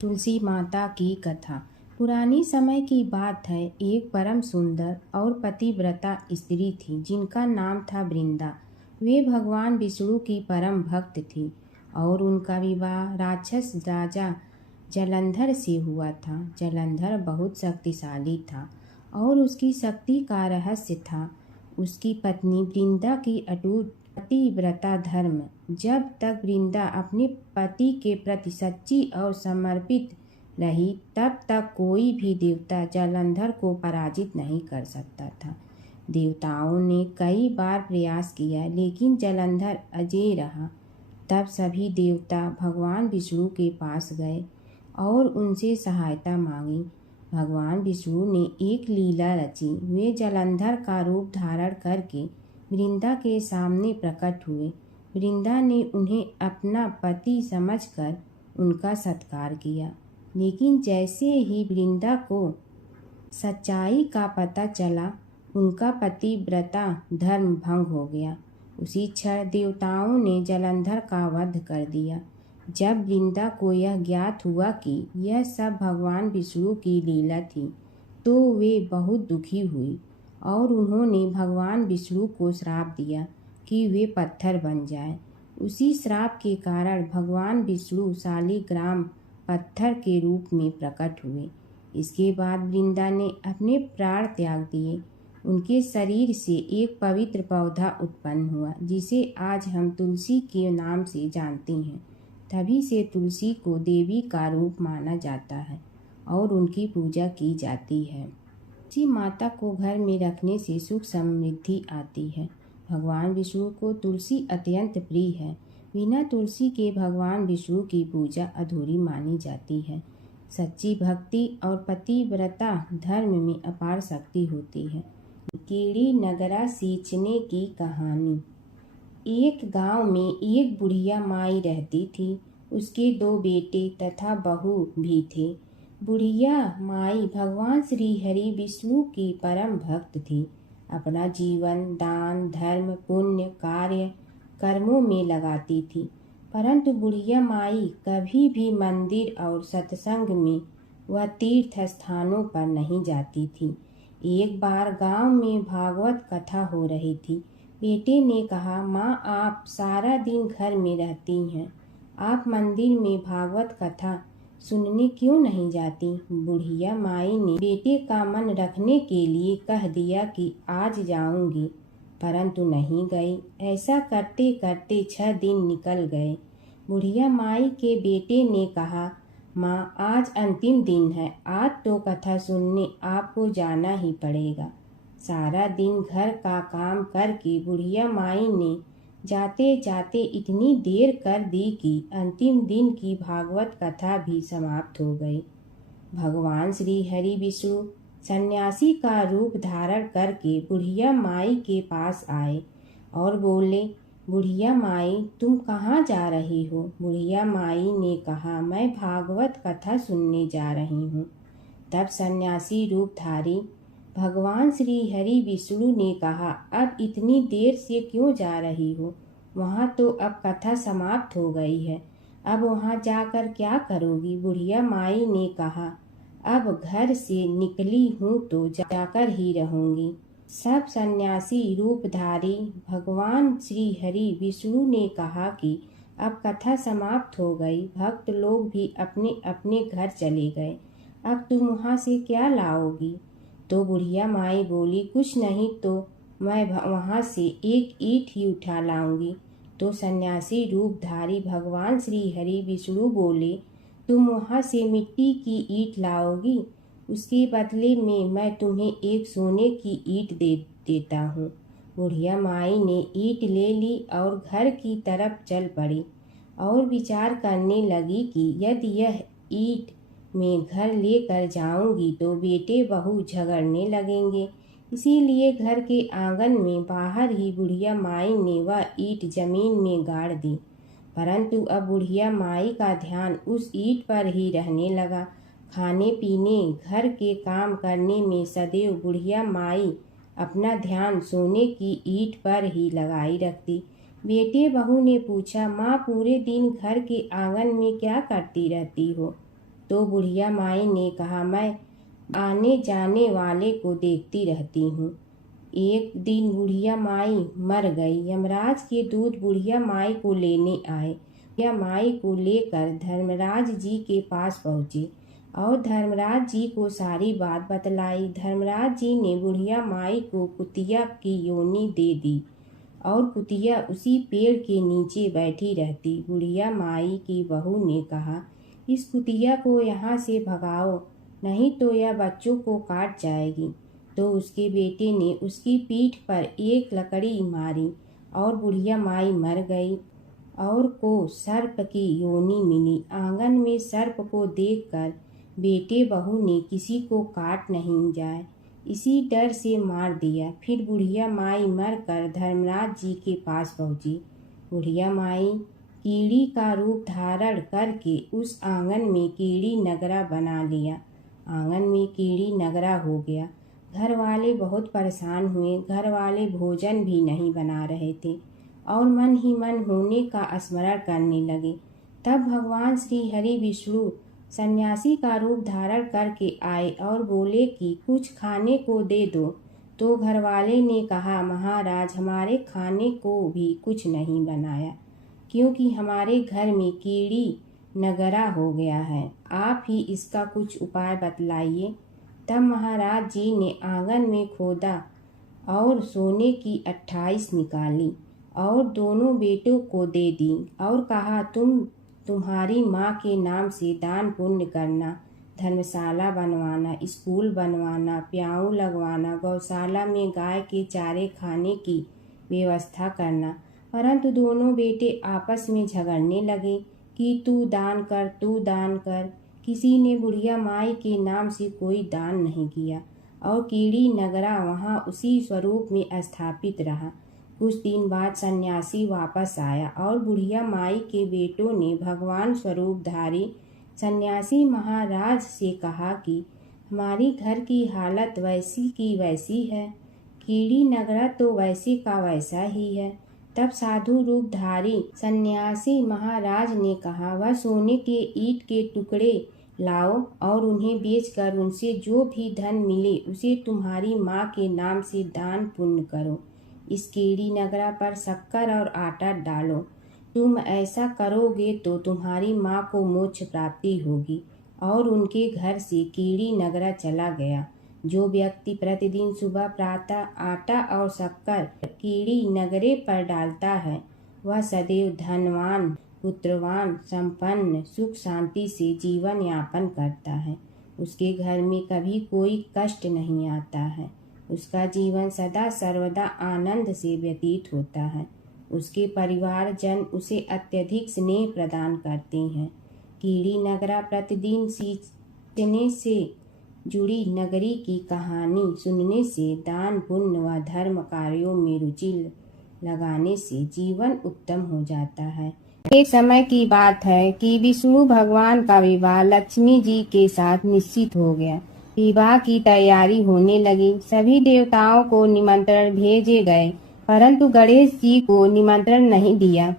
तुलसी माता की कथा। पुरानी समय की बात है। एक परम सुंदर और पतिव्रता स्त्री थी जिनका नाम था वृंदा। वे भगवान विष्णु की परम भक्त थी और उनका विवाह राक्षस राजा जलंधर से हुआ था। जलंधर बहुत शक्तिशाली था और उसकी शक्ति का रहस्य था उसकी पत्नी वृंदा की अटूट पतिव्रता धर्म। जब तक वृंदा अपने पति के प्रति सच्ची और समर्पित रही तब तक कोई भी देवता जलंधर को पराजित नहीं कर सकता था। देवताओं ने कई बार प्रयास किया लेकिन जलंधर अजेय रहा। तब सभी देवता भगवान विष्णु के पास गए और उनसे सहायता मांगी। भगवान विष्णु ने एक लीला रची। वे जलंधर का रूप धारण करके वृंदा के सामने प्रकट हुए। वृंदा ने उन्हें अपना पति समझकर उनका सत्कार किया, लेकिन जैसे ही वृंदा को सच्चाई का पता चला उनका पतिव्रता धर्म भंग हो गया। उसी क्षण देवताओं ने जलंधर का वध कर दिया। जब वृंदा को यह ज्ञात हुआ कि यह सब भगवान विष्णु की लीला थी तो वे बहुत दुखी हुई और उन्होंने भगवान विष्णु को श्राप दिया कि वे पत्थर बन जाएं। उसी श्राप के कारण भगवान विष्णु शालिग्राम पत्थर के रूप में प्रकट हुए। इसके बाद वृंदा ने अपने प्राण त्याग दिए। उनके शरीर से एक पवित्र पौधा उत्पन्न हुआ जिसे आज हम तुलसी के नाम से जानते हैं। तभी से तुलसी को देवी का रूप माना जाता है और उनकी पूजा की जाती है। तुलसी माता को घर में रखने से सुख समृद्धि आती है। भगवान विष्णु को तुलसी अत्यंत प्रिय है। बिना तुलसी के भगवान विष्णु की पूजा अधूरी मानी जाती है। सच्ची भक्ति और पतिव्रता धर्म में अपार शक्ति होती है। कीड़ी नगरा सींचने की कहानी। एक गांव में एक बुढ़िया माई रहती थी। उसके दो बेटे तथा बहू भी थे। बुढ़िया माई भगवान श्री हरि विष्णु की परम भक्त थी। अपना जीवन दान धर्म पुण्य कार्य कर्मों में लगाती थी, परंतु बुढ़िया माई कभी भी मंदिर और सत्संग में व तीर्थ स्थानों पर नहीं जाती थी। एक बार गांव में भागवत कथा हो रही थी। बेटे ने कहा, माँ आप सारा दिन घर में रहती हैं, आप मंदिर में भागवत कथा सुनने क्यों नहीं जाती? बुढ़िया माई ने बेटे का मन रखने के लिए कह दिया कि आज जाऊंगी, परंतु नहीं गई। ऐसा करते करते 6 दिन निकल गए। बुढ़िया माई के बेटे ने कहा, माँ आज अंतिम दिन है, आज तो कथा सुनने आपको जाना ही पड़ेगा। सारा दिन घर का काम करके बुढ़िया माई ने जाते जाते इतनी देर कर दी कि अंतिम दिन की भागवत कथा भी समाप्त हो गई। भगवान श्री हरि विष्णु सन्यासी का रूप धारण करके बुढ़िया माई के पास आए और बोले, बुढ़िया माई तुम कहाँ जा रही हो? बुढ़िया माई ने कहा, मैं भागवत कथा सुनने जा रही हूँ। तब सन्यासी रूपधारी भगवान श्री हरि विष्णु ने कहा, अब इतनी देर से क्यों जा रही हो? वहाँ तो अब कथा समाप्त हो गई है, अब वहाँ जाकर क्या करोगी? बुढ़िया माई ने कहा, अब घर से निकली हूँ तो जाकर ही रहूंगी। सब सन्यासी रूपधारी भगवान श्री हरि विष्णु ने कहा कि अब कथा समाप्त हो गई, भक्त लोग भी अपने अपने घर चले गए, अब तुम वहाँ से क्या लाओगी? तो बुढ़िया माई बोली, कुछ नहीं तो मैं वहाँ से एक ईंट ही उठा लाऊंगी। तो सन्यासी रूपधारी भगवान श्री हरि विष्णु बोले, तुम वहाँ से मिट्टी की ईंट लाओगी, उसके बदले में मैं तुम्हें एक सोने की ईंट दे देता हूँ। बुढ़िया माई ने ईंट ले ली और घर की तरफ चल पड़ी और विचार करने लगी कि यदि यह ईंट मैं घर लेकर जाऊंगी तो बेटे बहू झगड़ने लगेंगे। इसीलिए घर के आंगन में बाहर ही बुढ़िया माई ने वह ईंट जमीन में गाड़ दी। परंतु अब बुढ़िया माई का ध्यान उस ईंट पर ही रहने लगा। खाने पीने घर के काम करने में सदैव बुढ़िया माई अपना ध्यान सोने की ईंट पर ही लगाई रखती। बेटे बहू ने पूछा, माँ पूरे दिन घर के आंगन में क्या करती रहती हो? तो बुढ़िया माई ने कहा, मैं आने जाने वाले को देखती रहती हूँ। एक दिन बुढ़िया माई मर गई। यमराज के दूत बुढ़िया माई को लेने आए। बुढ़िया माई को लेकर धर्मराज जी के पास पहुँचे और धर्मराज जी को सारी बात बतलाई। धर्मराज जी ने बुढ़िया माई को कुतिया की योनि दे दी और कुतिया उसी पेड़ के नीचे बैठी रहती। बुढ़िया माई की बहू ने कहा, इस कुतिया को यहाँ से भगाओ, नहीं तो यह बच्चों को काट जाएगी। तो उसके बेटे ने उसकी पीठ पर एक लकड़ी मारी और बुढ़िया माई मर गई और को सर्प की योनि मिली। आंगन में सर्प को देखकर बेटे बहू ने किसी को काट नहीं जाए इसी डर से मार दिया। फिर बुढ़िया माई मरकर धर्मराज जी के पास पहुंची। बुढ़िया माई कीड़ी का रूप धारण करके उस आंगन में कीड़ी नगरा बना लिया। आंगन में कीड़ी नगरा हो गया। घर वाले बहुत परेशान हुए। घर वाले भोजन भी नहीं बना रहे थे और मन ही मन होने का स्मरण करने लगे। तब भगवान श्री हरि विष्णु सन्यासी का रूप धारण करके आए और बोले कि कुछ खाने को दे दो। तो घरवाले ने कहा, महाराज, हमारे खाने को भी कुछ नहीं बनाया क्योंकि हमारे घर में कीड़ी नगरा हो गया है। आप ही इसका कुछ उपाय बतलाइए। तब महाराज जी ने आंगन में खोदा और सोने की 28 निकाली और दोनों बेटों को दे दी और कहा, तुम्हारी माँ के नाम से दान पुण्य करना, धर्मशाला बनवाना, स्कूल बनवाना, प्याऊ लगवाना, गौशाला में गाय के चारे खाने की व्यवस्था करना। परंतु दोनों बेटे आपस में झगड़ने लगे कि तू दान कर, तू दान कर। किसी ने बुढ़िया माई के नाम से कोई दान नहीं किया और कीड़ी नगरा वहाँ उसी स्वरूप में स्थापित रहा। कुछ दिन बाद सन्यासी वापस आया और बुढ़िया माई के बेटों ने भगवान स्वरूपधारी सन्यासी महाराज से कहा कि हमारी घर की हालत वैसी की वैसी है, कीड़ी नगरा तो वैसे का वैसा ही है। तब साधु रूपधारी सन्यासी महाराज ने कहा, वह सोने के ईंट के टुकड़े लाओ और उन्हें बेचकर उनसे जो भी धन मिले उसे तुम्हारी माँ के नाम से दान पुण्य करो। इस कीड़ी नगरा पर शक्कर और आटा डालो। तुम ऐसा करोगे तो तुम्हारी माँ को मोक्ष प्राप्ति होगी। और उनके घर से कीड़ी नगरा चला गया। जो व्यक्ति प्रतिदिन सुबह प्रातः आटा और शक्कर कीड़ी नगरे पर डालता है वह सदैव धनवान, पुत्रवान, संपन्न, सुख शांति से जीवन यापन करता है। उसके घर में कभी कोई कष्ट नहीं आता है। उसका जीवन सदा सर्वदा आनंद से व्यतीत होता है। उसके परिवार जन उसे अत्यधिक स्नेह प्रदान करते हैं। कीड़ी नगरा प्रतिदिन सींचने से जुड़ी नगरी की कहानी सुनने से, दान पुण्य व धर्म कार्यों में रुचि लगाने से जीवन उत्तम हो जाता है। एक समय की बात है कि विष्णु भगवान का विवाह लक्ष्मी जी के साथ निश्चित हो गया। विवाह की तैयारी होने लगी। सभी देवताओं को निमंत्रण भेजे गए परंतु गणेश जी को निमंत्रण नहीं दिया।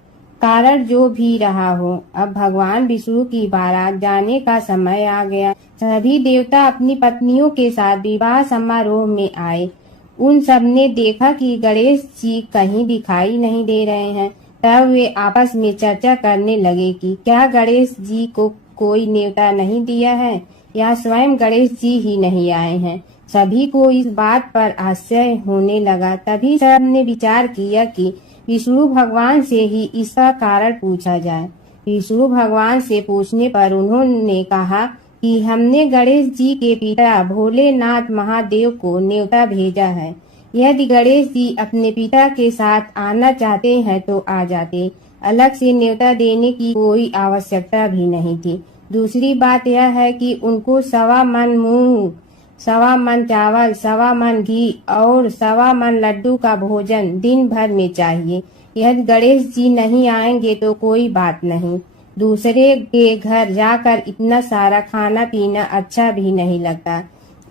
कारण जो भी रहा हो, अब भगवान विष्णु की बारात जाने का समय आ गया। सभी देवता अपनी पत्नियों के साथ विवाह समारोह में आए। उन सब ने देखा कि गणेश जी कहीं दिखाई नहीं दे रहे हैं। तब वे आपस में चर्चा करने लगे कि क्या गणेश जी को कोई न्योता नहीं दिया है या स्वयं गणेश जी ही नहीं आए हैं। सभी को इस बात पर आश्चर्य होने लगा। तभी सब ने विचार किया कि विष्णु भगवान से ही इसका कारण पूछा जाए। विष्णु भगवान से पूछने पर उन्होंने कहा कि हमने गणेश जी के पिता भोलेनाथ महादेव को न्योता भेजा है। यदि गणेश जी अपने पिता के साथ आना चाहते हैं तो आ जाते। अलग से न्योता देने की कोई आवश्यकता भी नहीं थी। दूसरी बात यह है कि उनको 1.25 मन मूंग, 1.25 मन चावल, 1.25 मन घी और 1.25 मन लड्डू का भोजन दिन भर में चाहिए। यदि गणेश जी नहीं आएंगे तो कोई बात नहीं। दूसरे के घर जाकर इतना सारा खाना पीना अच्छा भी नहीं लगता।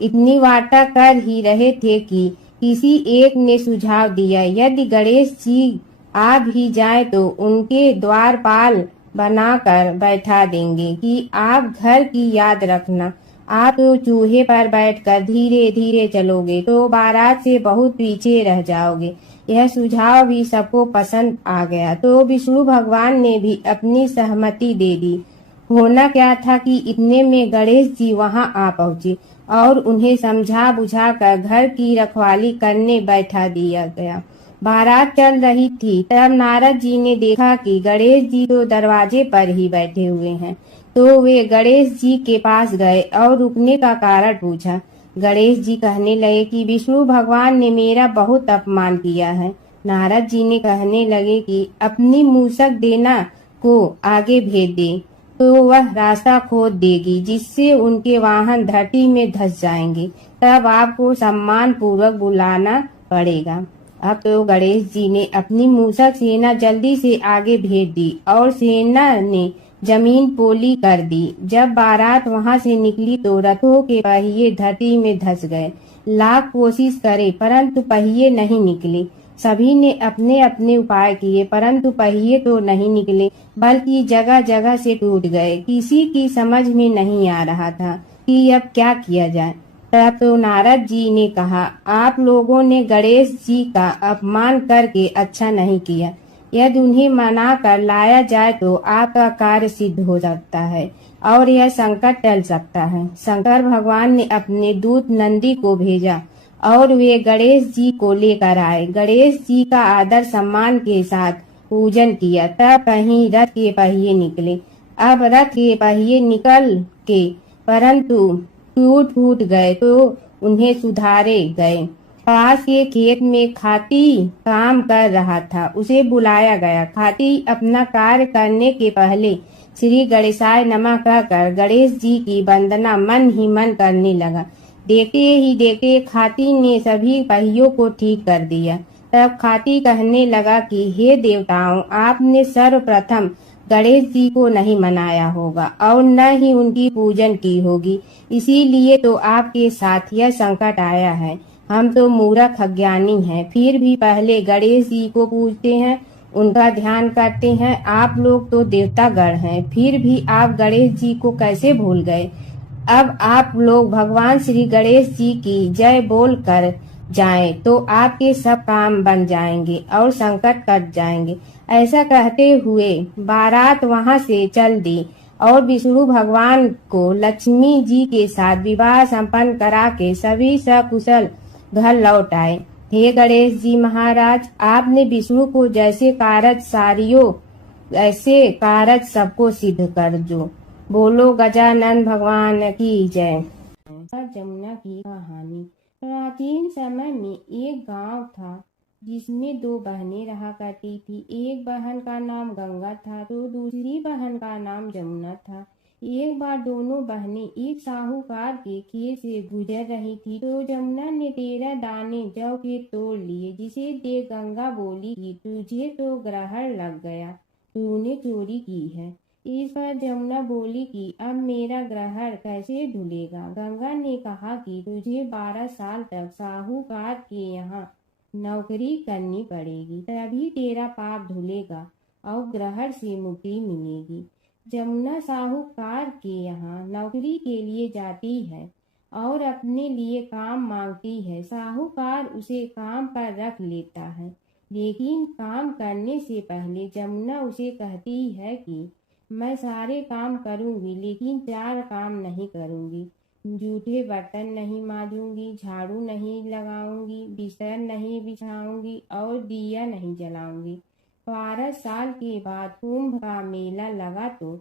इतनी वार्ता कर ही रहे थे कि किसी एक ने सुझाव दिया, यदि गणेश जी आ भी जाए तो उनके द्वारपाल बनाकर बैठा देंगे कि आप घर की याद रखना। आप तो चूहे पर बैठकर धीरे धीरे चलोगे तो बारात से बहुत पीछे रह जाओगे। यह सुझाव भी सबको पसंद आ गया तो विष्णु भगवान ने भी अपनी सहमति दे दी। होना क्या था कि इतने में गणेश जी वहां आ पहुंचे और उन्हें समझा बुझा कर घर की रखवाली करने बैठा दिया गया। बारात चल रही थी तब नारद जी ने देखा कि गणेश जी तो दरवाजे पर ही बैठे हुए हैं। तो वे गणेश जी के पास गए और रुकने का कारण पूछा। गणेश जी कहने लगे कि विष्णु भगवान ने मेरा बहुत अपमान किया है। नारद जी ने कहने लगे कि अपनी मूसक देना को आगे भेज दे तो वह रास्ता खोद देगी जिससे उनके वाहन धरती में धंस जाएंगे। तब आपको सम्मान पूर्वक बुलाना पड़ेगा। अब तो गणेश जी ने अपनी मूसक सेना जल्दी से आगे भेज दी और सेना ने जमीन पोली कर दी। जब बारात वहां से निकली तो रथों के पहिए धरती में धंस गए। लाख कोशिश करे परंतु पहिए नहीं निकले। सभी ने अपने अपने उपाय किए परंतु पहिए तो नहीं निकले बल्कि जगह जगह से टूट गए। किसी की समझ में नहीं आ रहा था कि अब क्या किया जाए। तब तो नारद जी ने कहा, आप लोगों ने गणेश जी का अपमान करके अच्छा नहीं किया। यदि उन्हें मना कर लाया जाए तो आपका कार्य सिद्ध हो सकता है और यह संकट टल सकता है। शंकर भगवान ने अपने दूत नंदी को भेजा और वे गणेश जी को लेकर आए। गणेश जी का आदर सम्मान के साथ पूजन किया। तब कहीं रथ के पहिए निकले। अब रथ के पहिए निकल के परंतु टूट फूट गए तो उन्हें सुधारे गए। पास के खेत में खाती काम कर रहा था, उसे बुलाया गया। खाती अपना कार्य करने के पहले श्री गणेशाय नमः कहकर गणेश जी की वंदना मन ही मन करने लगा। देखते ही देखते खाती ने सभी पहियों को ठीक कर दिया। तब खाती कहने लगा कि हे देवताओं, आपने सर्वप्रथम गणेश जी को नहीं मनाया होगा और न ही उनकी पूजन की होगी, इसीलिए तो आपके साथ यह संकट आया है। हम तो मूर्ख अज्ञानी हैं, फिर भी पहले गणेश जी को पूजते हैं, उनका ध्यान करते हैं। आप लोग तो देवतागण हैं, फिर भी आप गणेश जी को कैसे भूल गए। अब आप लोग भगवान श्री गणेश जी की जय बोल कर जाएं तो आपके सब काम बन जाएंगे और संकट कट जाएंगे। ऐसा कहते हुए बारात वहां से चल दी और विष्णु भगवान को लक्ष्मी जी के साथ विवाह संपन्न करा के सभी सकुशल घर लौट आए। हे गणेश जी महाराज, आपने विष्णु को जैसे कारज सारियो ऐसे कारज सबको सिद्ध कर जो। बोलो गजानन भगवान की जय। जमुना की कहानी। प्राचीन समय में एक गांव था जिसमें दो बहनें रहा करती थी। एक बहन का नाम गंगा था तो दूसरी बहन का नाम जमुना था। एक बार दोनों बहनें एक साहूकार के खेत से गुजर रही थी तो जमुना ने 13 दाने जौ के तोड़ लिए, जिसे देख गंगा बोली कि तुझे तो ग्रहण लग गया, तूने चोरी की है। इस पर जमुना बोली कि अब मेरा ग्रहण कैसे धुलेगा। गंगा ने कहा कि तुझे 12 साल तक साहूकार के यहाँ नौकरी करनी पड़ेगी, तभी तेरा पाप धुलेगा और ग्रहण से मुक्ति मिलेगी। जमुना साहूकार के यहाँ नौकरी के लिए जाती है और अपने लिए काम मांगती है। साहूकार उसे काम पर रख लेता है, लेकिन काम करने से पहले जमुना उसे कहती है कि मैं सारे काम करूंगी लेकिन 4 काम नहीं करूंगी। जूठे बर्तन नहीं मांजूंगी, झाड़ू नहीं लगाऊंगी, बिस्तर नहीं बिछाऊंगी और दिया नहीं जलाऊंगी। 12 साल के बाद कुंभ का मेला लगा तो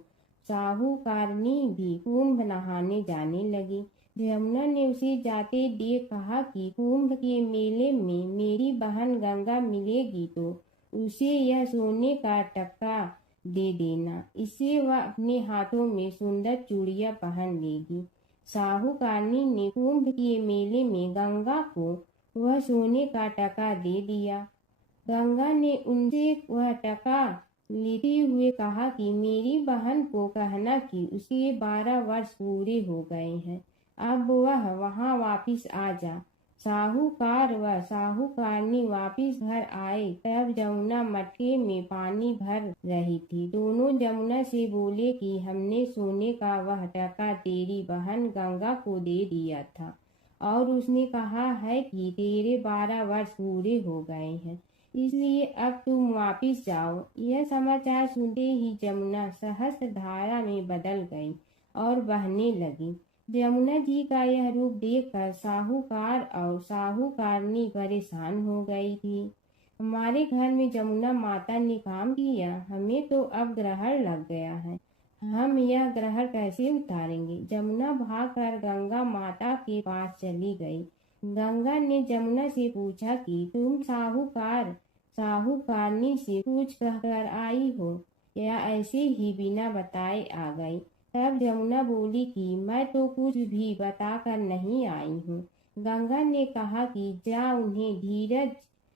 साहूकारनी भी कुंभ नहाने जाने लगी। जमुना ने उसे जाते देख कहा कि कुंभ के मेले में मेरी बहन गंगा मिलेगी तो उसे यह सोने का टक्का दे देना, इससे वह अपने हाथों में सुंदर चूड़ियां पहन लेगी। साहूकारनी ने कुंभ के मेले में गंगा को वह सोने का टका दे दिया। गंगा ने उनसे वह टका लेते हुए कहा कि मेरी बहन को कहना कि उसके 12 वर्ष पूरे हो गए हैं, अब वह वहां वापिस आ जा। साहूकार व साहूकारनी वापिस घर आए तब जमुना मटके में पानी भर रही थी। दोनों जमुना से बोले कि हमने सोने का वह टका तेरी बहन गंगा को दे दिया था और उसने कहा है कि तेरे 12 वर्ष पूरे हो गए हैं, इसलिए अब तुम वापिस जाओ। यह समाचार सुनते ही जमुना सहस्त्र धारा में बदल गई और बहने लगी। जमुना जी का यह रूप देखकर साहूकार और साहूकारनी परेशान हो गई थी। हमारे घर में जमुना माता ने काम किया, हमें तो अब ग्रहण लग गया है, हम यह ग्रहण कैसे उतारेंगे। जमुना भागकर गंगा माता के पास चली गई। गंगा ने जमुना से पूछा कि तुम साहूकार साहूकारनी से कुछ कहकर आई हो या ऐसे ही बिना बताए आ गई। तब जमुना बोली कि मैं तो कुछ भी बताकर नहीं आई हूँ। गंगा ने कहा कि जा उन्हें धीरज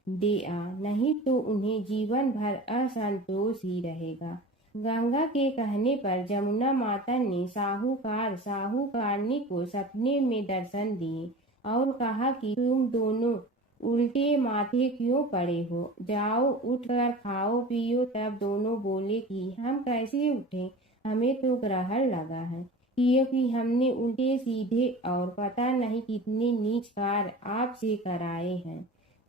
दे आ, नहीं तो उन्हें जीवन भर असंतोष ही रहेगा। गंगा के कहने पर जमुना माता ने साहूकार साहूकारनी को सपने में दर्शन दिए और कहा कि तुम दोनों उल्टे माथे क्यों पड़े हो, जाओ उठकर खाओ पियो। तब दोनों बोले कि हम कैसे उठें, हमें तो ग्रहण लगा है, क्योंकि हमने उल्टे सीधे और पता नहीं कितने नीच कार्य आपसे कराए हैं।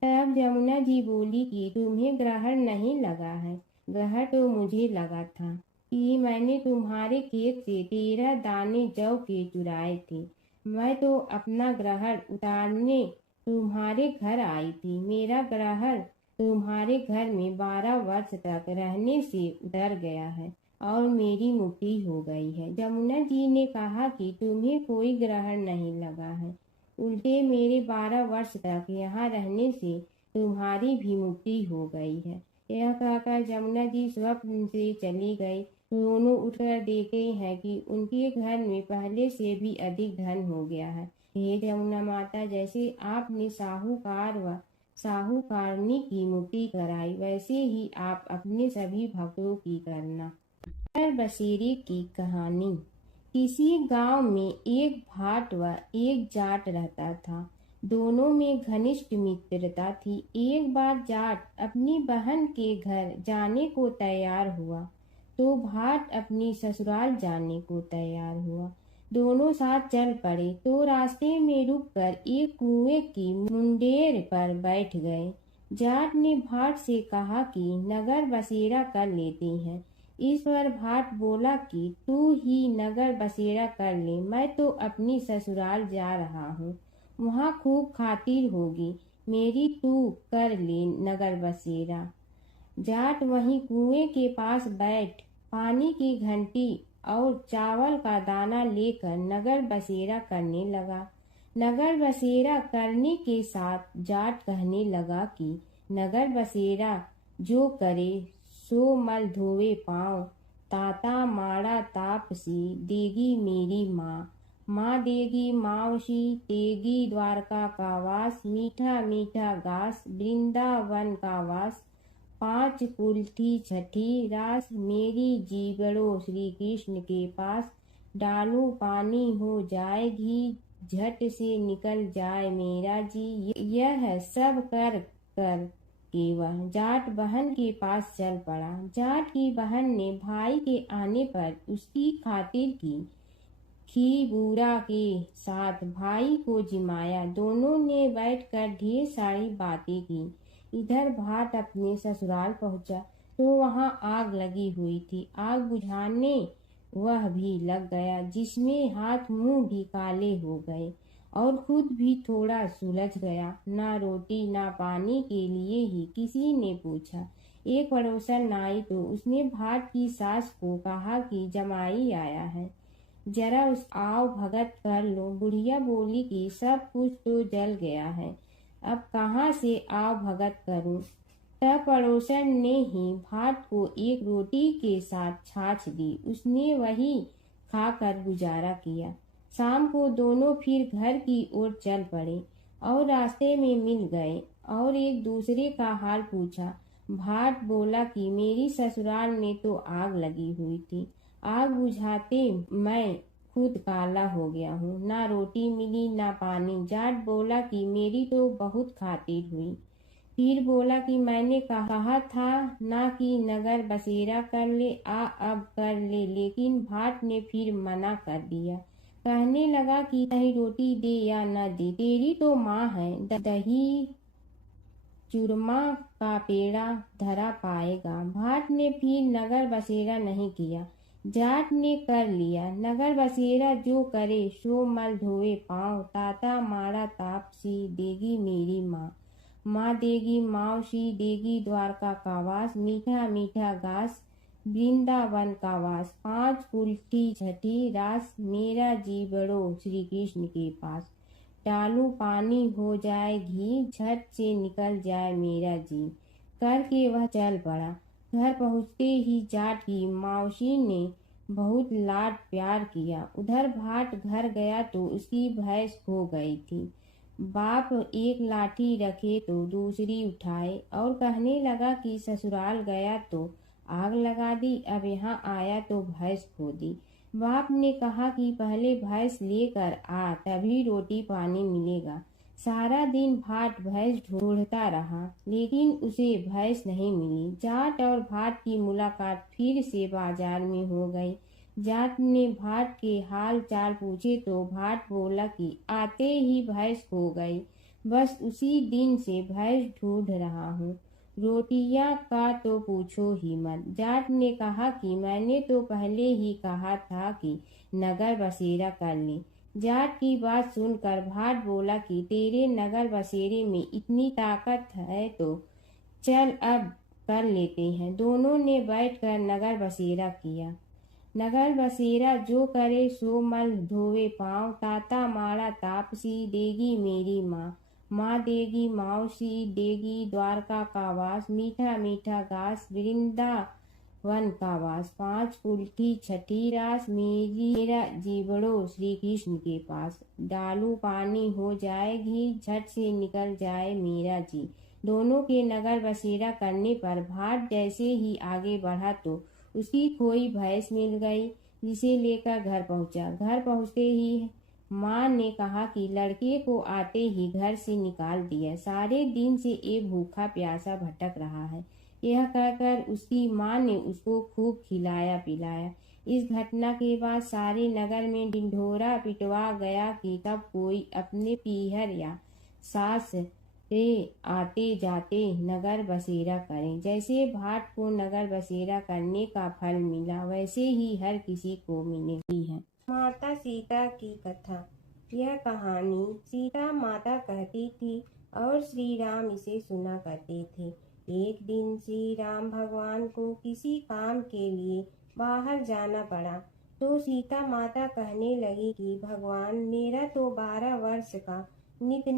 तब जमुना जी बोली कि तुम्हें ग्रहण नहीं लगा है, ग्रहण तो मुझे लगा था कि मैंने तुम्हारे खेत से 13 दाने जौ के चुराए थे। मैं तो अपना ग्रहण उतारने तुम्हारे घर आई थी। मेरा ग्रहण तुम्हारे घर में 12 वर्ष तक रहने से उतर गया है और मेरी मुक्ति हो गई है। जमुना जी ने कहा कि तुम्हें कोई ग्रहण नहीं लगा है, उल्टे मेरे 12 वर्ष तक यहाँ रहने से तुम्हारी भी मुक्ति हो गई है। यह कहकर जमुना जी स्वप्न से चली गई। दोनों उठकर देखते हैं कि उनके घर में पहले से भी अधिक धन हो गया है। हे जमुना माता, जैसे आपने साहूकार व साहूकारनी की मुक्ति कराई, वैसे ही आप अपने सभी भक्तों की करना। नगर बसेरे की कहानी। किसी गांव में एक भाट व एक जाट रहता था। दोनों में घनिष्ठ मित्रता थी। एक बार जाट अपनी बहन के घर जाने को तैयार हुआ तो भाट अपनी ससुराल जाने को तैयार हुआ। दोनों साथ चल पड़े तो रास्ते में रुककर एक कुएं की मुंडेर पर बैठ गए। जाट ने भाट से कहा कि नगर बसेरा कर लेते हैं। इस पर भाट बोला कि तू ही नगर बसेरा कर ले, मैं तो अपनी ससुराल जा रहा हूँ, वहाँ खूब खातिर होगी मेरी, तू कर ले नगर बसेरा। जाट वहीं कुएं के पास बैठ पानी की घंटी और चावल का दाना लेकर नगर बसेरा करने लगा। नगर बसेरा करने के साथ जाट कहने लगा कि नगर बसेरा जो करे सो मल धोवे पाँव, ताता माड़ा तापसी देगी मेरी माँ, माँ देगी मावशी तेगी द्वारका का वास, मीठा मीठा घास वृंदावन का वास, 5 कुल्थी छठी रास, मेरी जीगड़ो श्री कृष्ण के पास, डालू पानी हो जाए घी, झट से निकल जाए मेरा जी। यह सब कर कर कि वह जाट बहन के पास चल पड़ा। जाट की बहन ने भाई के आने पर उसकी खातिर की खी बूरा के साथ भाई को जिमाया। दोनों ने बैठकर ढेर सारी बातें की। इधर भाट अपने ससुराल पहुंचा तो वहां आग लगी हुई थी। आग बुझाने वह भी लग गया, जिसमें हाथ मुंह भी काले हो गए और खुद भी थोड़ा सुलझ गया। ना रोटी ना पानी के लिए ही किसी ने पूछा। एक पड़ोसन आई तो उसने भाट की सास को कहा कि जमाई आया है, जरा उस आओ भगत कर लो। बुढ़िया बोली कि सब कुछ तो जल गया है, अब कहाँ से आओ भगत करूं। तब पड़ोसन ने ही भाट को एक रोटी के साथ छाछ दी। उसने वही खाकर गुजारा किया। शाम को दोनों फिर घर की ओर चल पड़े और रास्ते में मिल गए और एक दूसरे का हाल पूछा। भाट बोला कि मेरी ससुराल में तो आग लगी हुई थी, आग बुझाते मैं खुद काला हो गया हूँ। ना रोटी मिली ना पानी। जाट बोला कि मेरी तो बहुत खातिर हुई। फिर बोला कि मैंने कहा था ना कि नगर बसेरा कर ले, अब कर ले। लेकिन भाट ने फिर मना कर दिया। कहने लगा कि चाहे रोटी दे या न दे, तेरी तो माँ है, दही चूरमा का पेड़ा धरा पाएगा। भाट ने फिर नगर बसेरा नहीं किया। जाट ने कर लिया नगर बसेरा। जो करे सो मल धोए पाँव। ताता मारा तापसी देगी मेरी माँ। माँ देगी मावशी देगी द्वारका का वास। मीठा मीठा घास वृंदावन का वास। 5 कुल्ठी छठी रास। मेरा जी बड़ो श्री कृष्ण के पास। डालू पानी हो जाए घी, झट से निकल जाए मेरा जी। करके वह चल पड़ा। घर पहुँचते ही जाट की मौसी ने बहुत लाड प्यार किया। उधर भाट घर गया तो उसकी भैंस खो गई थी। बाप एक लाठी रखे तो दूसरी उठाए और कहने लगा कि ससुराल गया तो आग लगा दी, अब यहाँ आया तो भैंस खो दी। बाप ने कहा कि पहले भैंस लेकर आ, तभी रोटी पानी मिलेगा। सारा दिन भाट भैंस ढूंढता रहा, लेकिन उसे भैंस नहीं मिली। जाट और भाट की मुलाकात फिर से बाजार में हो गई। जाट ने भाट के हाल चाल पूछे तो भाट बोला कि आते ही भैंस खो गई। बस उसी दिन से भैंस ढूंढ रहा हूँ। रोटियां का तो पूछो ही मत। जाट ने कहा कि मैंने तो पहले ही कहा था कि नगर बसेरा कर ले। जाट की बात सुनकर भाट बोला कि तेरे नगर बसेरे में इतनी ताकत है तो चल अब कर लेते हैं। दोनों ने बैठकर नगर बसेरा किया। नगर बसेरा जो करे सो मल धोवे पाँव। ताता मारा तापसी देगी मेरी माँ। माँ देगी मौसी देगी द्वारका का वास। मीठा मीठा घास वृंदावन का वास। 5 कुल्ठी छठी रास। मेरा जीवड़ो श्री कृष्ण के पास। डालू पानी हो जाए घी, झट से निकल जाए मेरा जी। दोनों के नगर बसेरा करने पर भाट जैसे ही आगे बढ़ा तो उसकी खोई भैंस मिल गई, जिसे लेकर घर पहुंचा। घर पहुंचते ही माँ ने कहा कि लड़के को आते ही घर से निकाल दिया। सारे दिन से ये भूखा प्यासा भटक रहा है। यह कहकर उसकी माँ ने उसको खूब खिलाया पिलाया। इस घटना के बाद सारे नगर में ढिंढोरा पिटवा गया कि कब कोई अपने पीहर या सास से आते जाते नगर बसेरा करें। जैसे भाट को नगर बसेरा करने का फल मिला, वैसे ही हर किसी को मिलती है। माता सीता की कथा। यह कहानी सीता माता कहती थी और श्री राम इसे सुना करते थे। एक दिन श्री राम भगवान को किसी काम के लिए बाहर जाना पड़ा तो सीता माता कहने लगी कि भगवान, मेरा तो 12 वर्ष का नित्य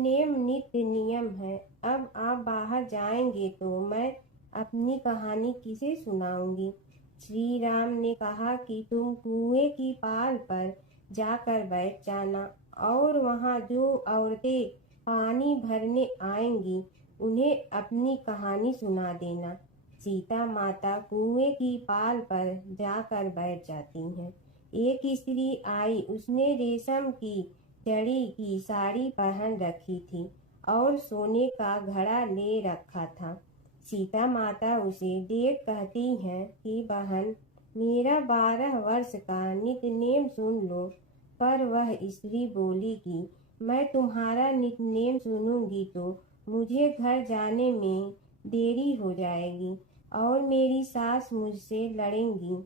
नियम है। अब आप बाहर जाएंगे तो मैं अपनी कहानी किसे सुनाऊंगी। श्री राम ने कहा कि तुम कुएं की पाल पर जाकर बैठ जाना और वहां जो औरतें पानी भरने आएंगी उन्हें अपनी कहानी सुना देना। सीता माता कुएं की पाल पर जाकर बैठ जाती हैं। एक स्त्री आई, उसने रेशम की जड़ी की साड़ी पहन रखी थी और सोने का घड़ा ले रखा था। सीता माता उसे देख कहती हैं कि बहन, मेरा 12 वर्ष का नित्य नेम सुन लो। पर वह स्त्री बोली कि मैं तुम्हारा नित्य नेम सुनूंगी तो मुझे घर जाने में देरी हो जाएगी और मेरी सास मुझसे लड़ेंगी।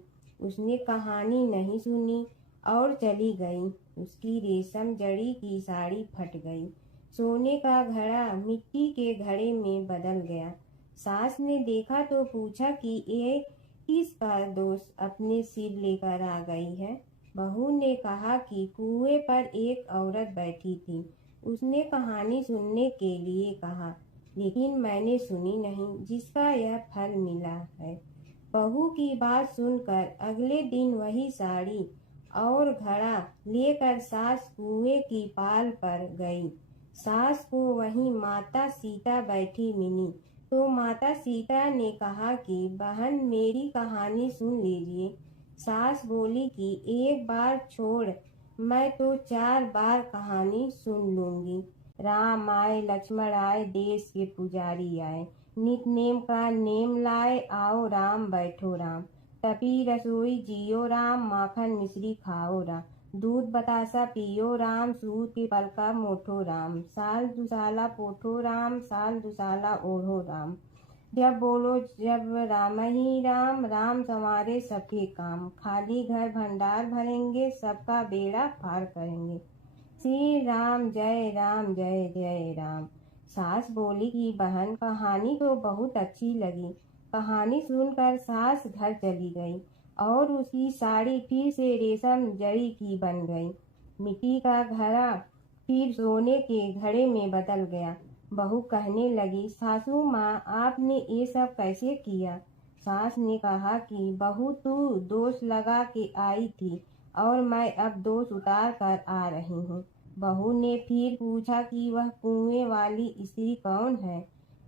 उसने कहानी नहीं सुनी और चली गई। उसकी रेशम जड़ी की साड़ी फट गई। सोने का घड़ा मिट्टी के घड़े में बदल गया। सास ने देखा तो पूछा कि ये किसका दोष अपने सिर लेकर आ गई है। बहू ने कहा कि कुएं पर एक औरत बैठी थी। उसने कहानी सुनने के लिए कहा, लेकिन मैंने सुनी नहीं, जिसका यह फल मिला है। बहू की बात सुनकर अगले दिन वही साड़ी और घड़ा लेकर सास कुएं की पाल पर गई। सास को वहीं माता सीता बैठी मिली तो माता सीता ने कहा कि बहन, मेरी कहानी सुन लीजिए। सास बोली कि एक बार छोड़ मैं तो 4 बार कहानी सुन लूंगी। राम आए लक्ष्मण आए देश के पुजारी आए, नित नेम का नेम लाए आओ राम बैठो राम। तपी रसोई जियो राम, माखन मिश्री खाओ राम। दूध बतासा पियो राम, सूत के पलका मोठो राम। साल दुसाला पोठो राम, साल दुसाला ओढ़ो राम। जब बोलो जब राम ही राम, राम संवारे सबके काम। खाली घर भंडार भरेंगे, सबका बेड़ा पार करेंगे। श्री राम जय जय राम। सास बोली कि बहन कहानी तो बहुत अच्छी लगी। कहानी सुनकर सास घर चली गई और उसकी साड़ी फिर से रेशम जड़ी की बन गई। मिट्टी का घड़ा फिर सोने के घड़े में बदल गया। बहू कहने लगी, सासू माँ आपने ये सब कैसे किया? सास ने कहा कि बहू तू दोष लगा के आई थी और मैं अब दोष उतार कर आ रही हूँ। बहू ने फिर पूछा कि वह कुएं वाली स्त्री कौन है?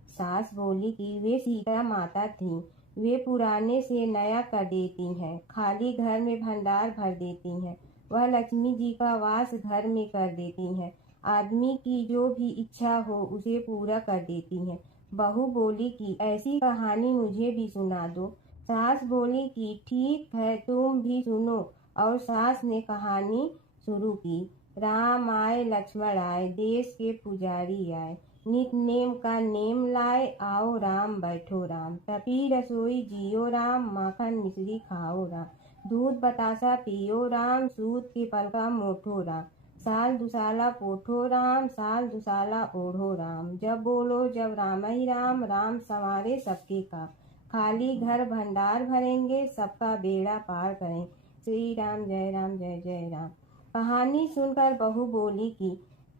सास बोली कि वे सीता माता थी। वे पुराने से नया कर देती हैं, खाली घर में भंडार भर देती हैं। वह लक्ष्मी जी का वास घर में कर देती हैं। आदमी की जो भी इच्छा हो उसे पूरा कर देती हैं। बहू बोली कि ऐसी कहानी मुझे भी सुना दो। सास बोली कि ठीक है तुम भी सुनो, और सास ने कहानी शुरू की। राम आए लक्ष्मण आए देश के पुजारी आए, नित नेम का नेम लाए आओ राम बैठो राम। तपी रसोई जियो राम, माखन मिश्री खाओ राम। दूध बतासा पियो राम, सूत के पलका मोठो राम। साल दुसाला पोठो राम, साल दुसाला ओढ़ो राम। जब बोलो जब राम ही राम, राम संवारे सबके काम। खाली घर भंडार भरेंगे, सबका बेड़ा पार करें। श्री राम जय जय राम। कहानी सुनकर बहू बोली कि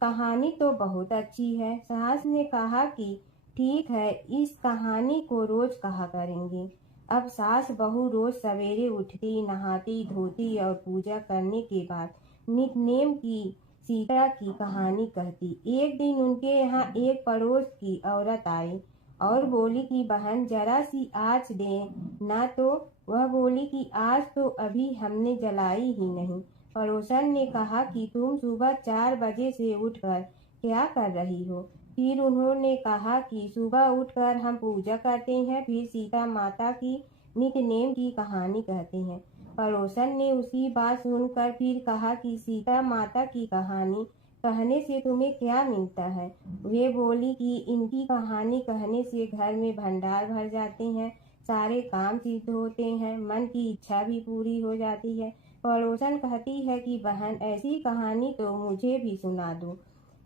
कहानी तो बहुत अच्छी है। सास ने कहा कि ठीक है, इस कहानी को रोज कहा करेंगे। अब सास बहू रोज सवेरे उठती, नहाती धोती और पूजा करने के बाद नित नेम की सीता की कहानी कहती। एक दिन उनके यहाँ एक पड़ोस की औरत आई और बोली कि बहन जरा सी आँच दे ना। तो वह बोली कि आज तो अभी हमने जलाई ही नहीं। पड़ोसन ने कहा कि तुम सुबह 4 बजे से उठकर क्या कर रही हो? फिर उन्होंने कहा कि सुबह उठकर हम पूजा करते हैं, फिर सीता माता की नित नेम की कहानी कहते हैं। पड़ोसन ने उसकी बात सुनकर फिर कहा कि सीता माता की कहानी कहने से तुम्हें क्या मिलता है? वे बोली कि इनकी कहानी कहने से घर में भंडार भर जाते हैं, सारे काम सिद्ध होते हैं, मन की इच्छा भी पूरी हो जाती है। पड़ोसन कहती है कि बहन ऐसी कहानी तो मुझे भी सुना दो।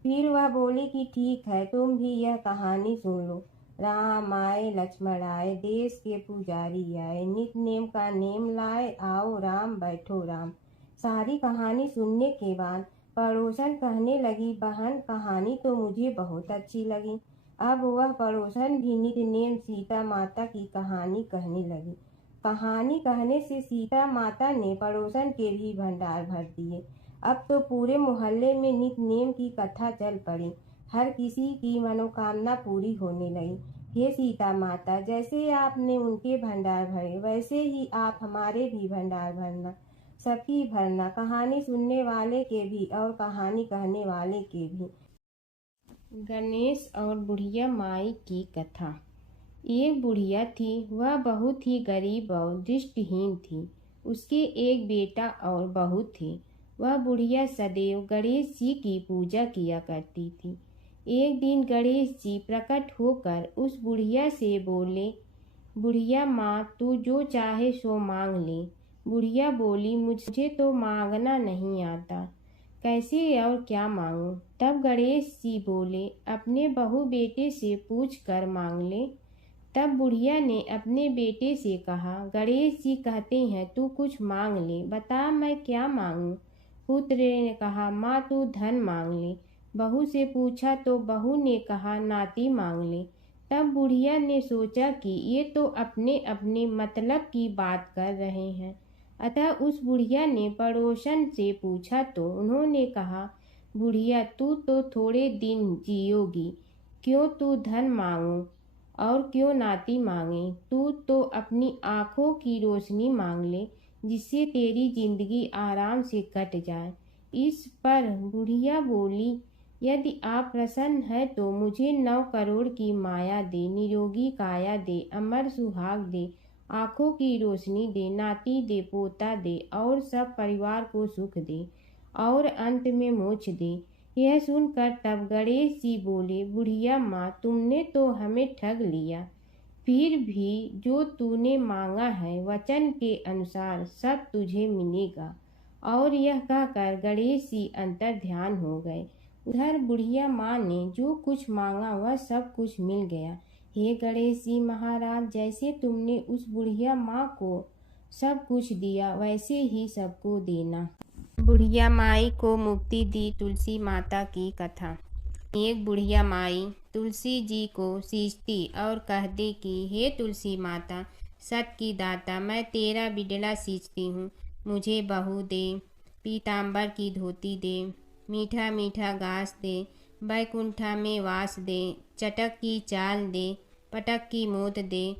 फिर वह बोली कि ठीक है तुम भी यह कहानी सुन लो। राम आए लक्ष्मण आए देश के पुजारी आए, नित नेम का नेम लाए आओ राम बैठो राम। सारी कहानी सुनने के बाद पड़ोसन कहने लगी, बहन कहानी तो मुझे बहुत अच्छी लगी। अब वह पड़ोसन भी नित नेम सीता माता की कहानी कहने लगी। कहानी कहने से सीता माता ने पड़ोसन के भी भंडार भर दिए। अब तो पूरे मोहल्ले में नित नेम की कथा चल पड़ी। हर किसी की मनोकामना पूरी होने लगी। हे सीता माता, जैसे आपने उनके भंडार भरे वैसे ही आप हमारे भी भंडार भरना, सबकी भरना, कहानी सुनने वाले के भी और कहानी कहने वाले के भी। गणेश और बुढ़िया माई की कथा। एक बुढ़िया थी, वह बहुत ही गरीब और दृष्टिहीन थी। उसके एक बेटा और बहू थे। वह बुढ़िया सदैव गणेश जी की पूजा किया करती थी। एक दिन गणेश जी प्रकट होकर उस बुढ़िया से बोले, बुढ़िया माँ तू जो चाहे सो मांग ले। बुढ़िया बोली, मुझे तो मांगना नहीं आता, कैसे और क्या मांगूं? तब गणेश जी बोले, अपने बहू बेटे से पूछ कर मांग ले। तब बुढ़िया ने अपने बेटे से कहा, गणेश जी कहते हैं तू कुछ मांग ले, बता मैं क्या मांगूं? पुत्र ने कहा, माँ तू धन मांग ले। बहू से पूछा तो बहू ने कहा, नाती मांग ले। तब बुढ़िया ने सोचा कि ये तो अपने अपने मतलब की बात कर रहे हैं। अतः उस बुढ़िया ने पड़ोसन से पूछा तो उन्होंने कहा, बुढ़िया तू तो थोड़े दिन जियोगी, क्यों तू धन मांगो और क्यों नाती मांगे? तू तो अपनी आँखों की रोशनी मांग ले, जिससे तेरी जिंदगी आराम से कट जाए। इस पर बुढ़िया बोली, यदि आप प्रसन्न है तो मुझे 9 करोड़ की माया दे, निरोगी काया दे, अमर सुहाग दे, आँखों की रोशनी दे, नाती दे, पोता दे और सब परिवार को सुख दे और अंत में मोक्ष दे। यह सुनकर तब गणेश जी बोले, बुढ़िया माँ, तुमने तो हमें ठग लिया। फिर भी जो तूने मांगा है वचन के अनुसार सब तुझे मिलेगा। और यह कहकर गणेश जी अंतर ध्यान हो गए। उधर बुढ़िया माँ ने जो कुछ मांगा वह सब कुछ मिल गया। हे गणेश जी महाराज, जैसे तुमने उस बुढ़िया माँ को सब कुछ दिया वैसे ही सबको देना। बुढ़िया माई को मुक्ति दी तुलसी माता की कथा। एक बुढ़िया माई तुलसी जी को सींचती और कहती कि हे तुलसी माता, सत की दाता, मैं तेरा बिडला सींचती हूँ, मुझे बहू दे, पीताम्बर की धोती दे, मीठा मीठा घास दे, बैकुंठा में वास दे, चटक की चाल दे, पटक की मोद दे,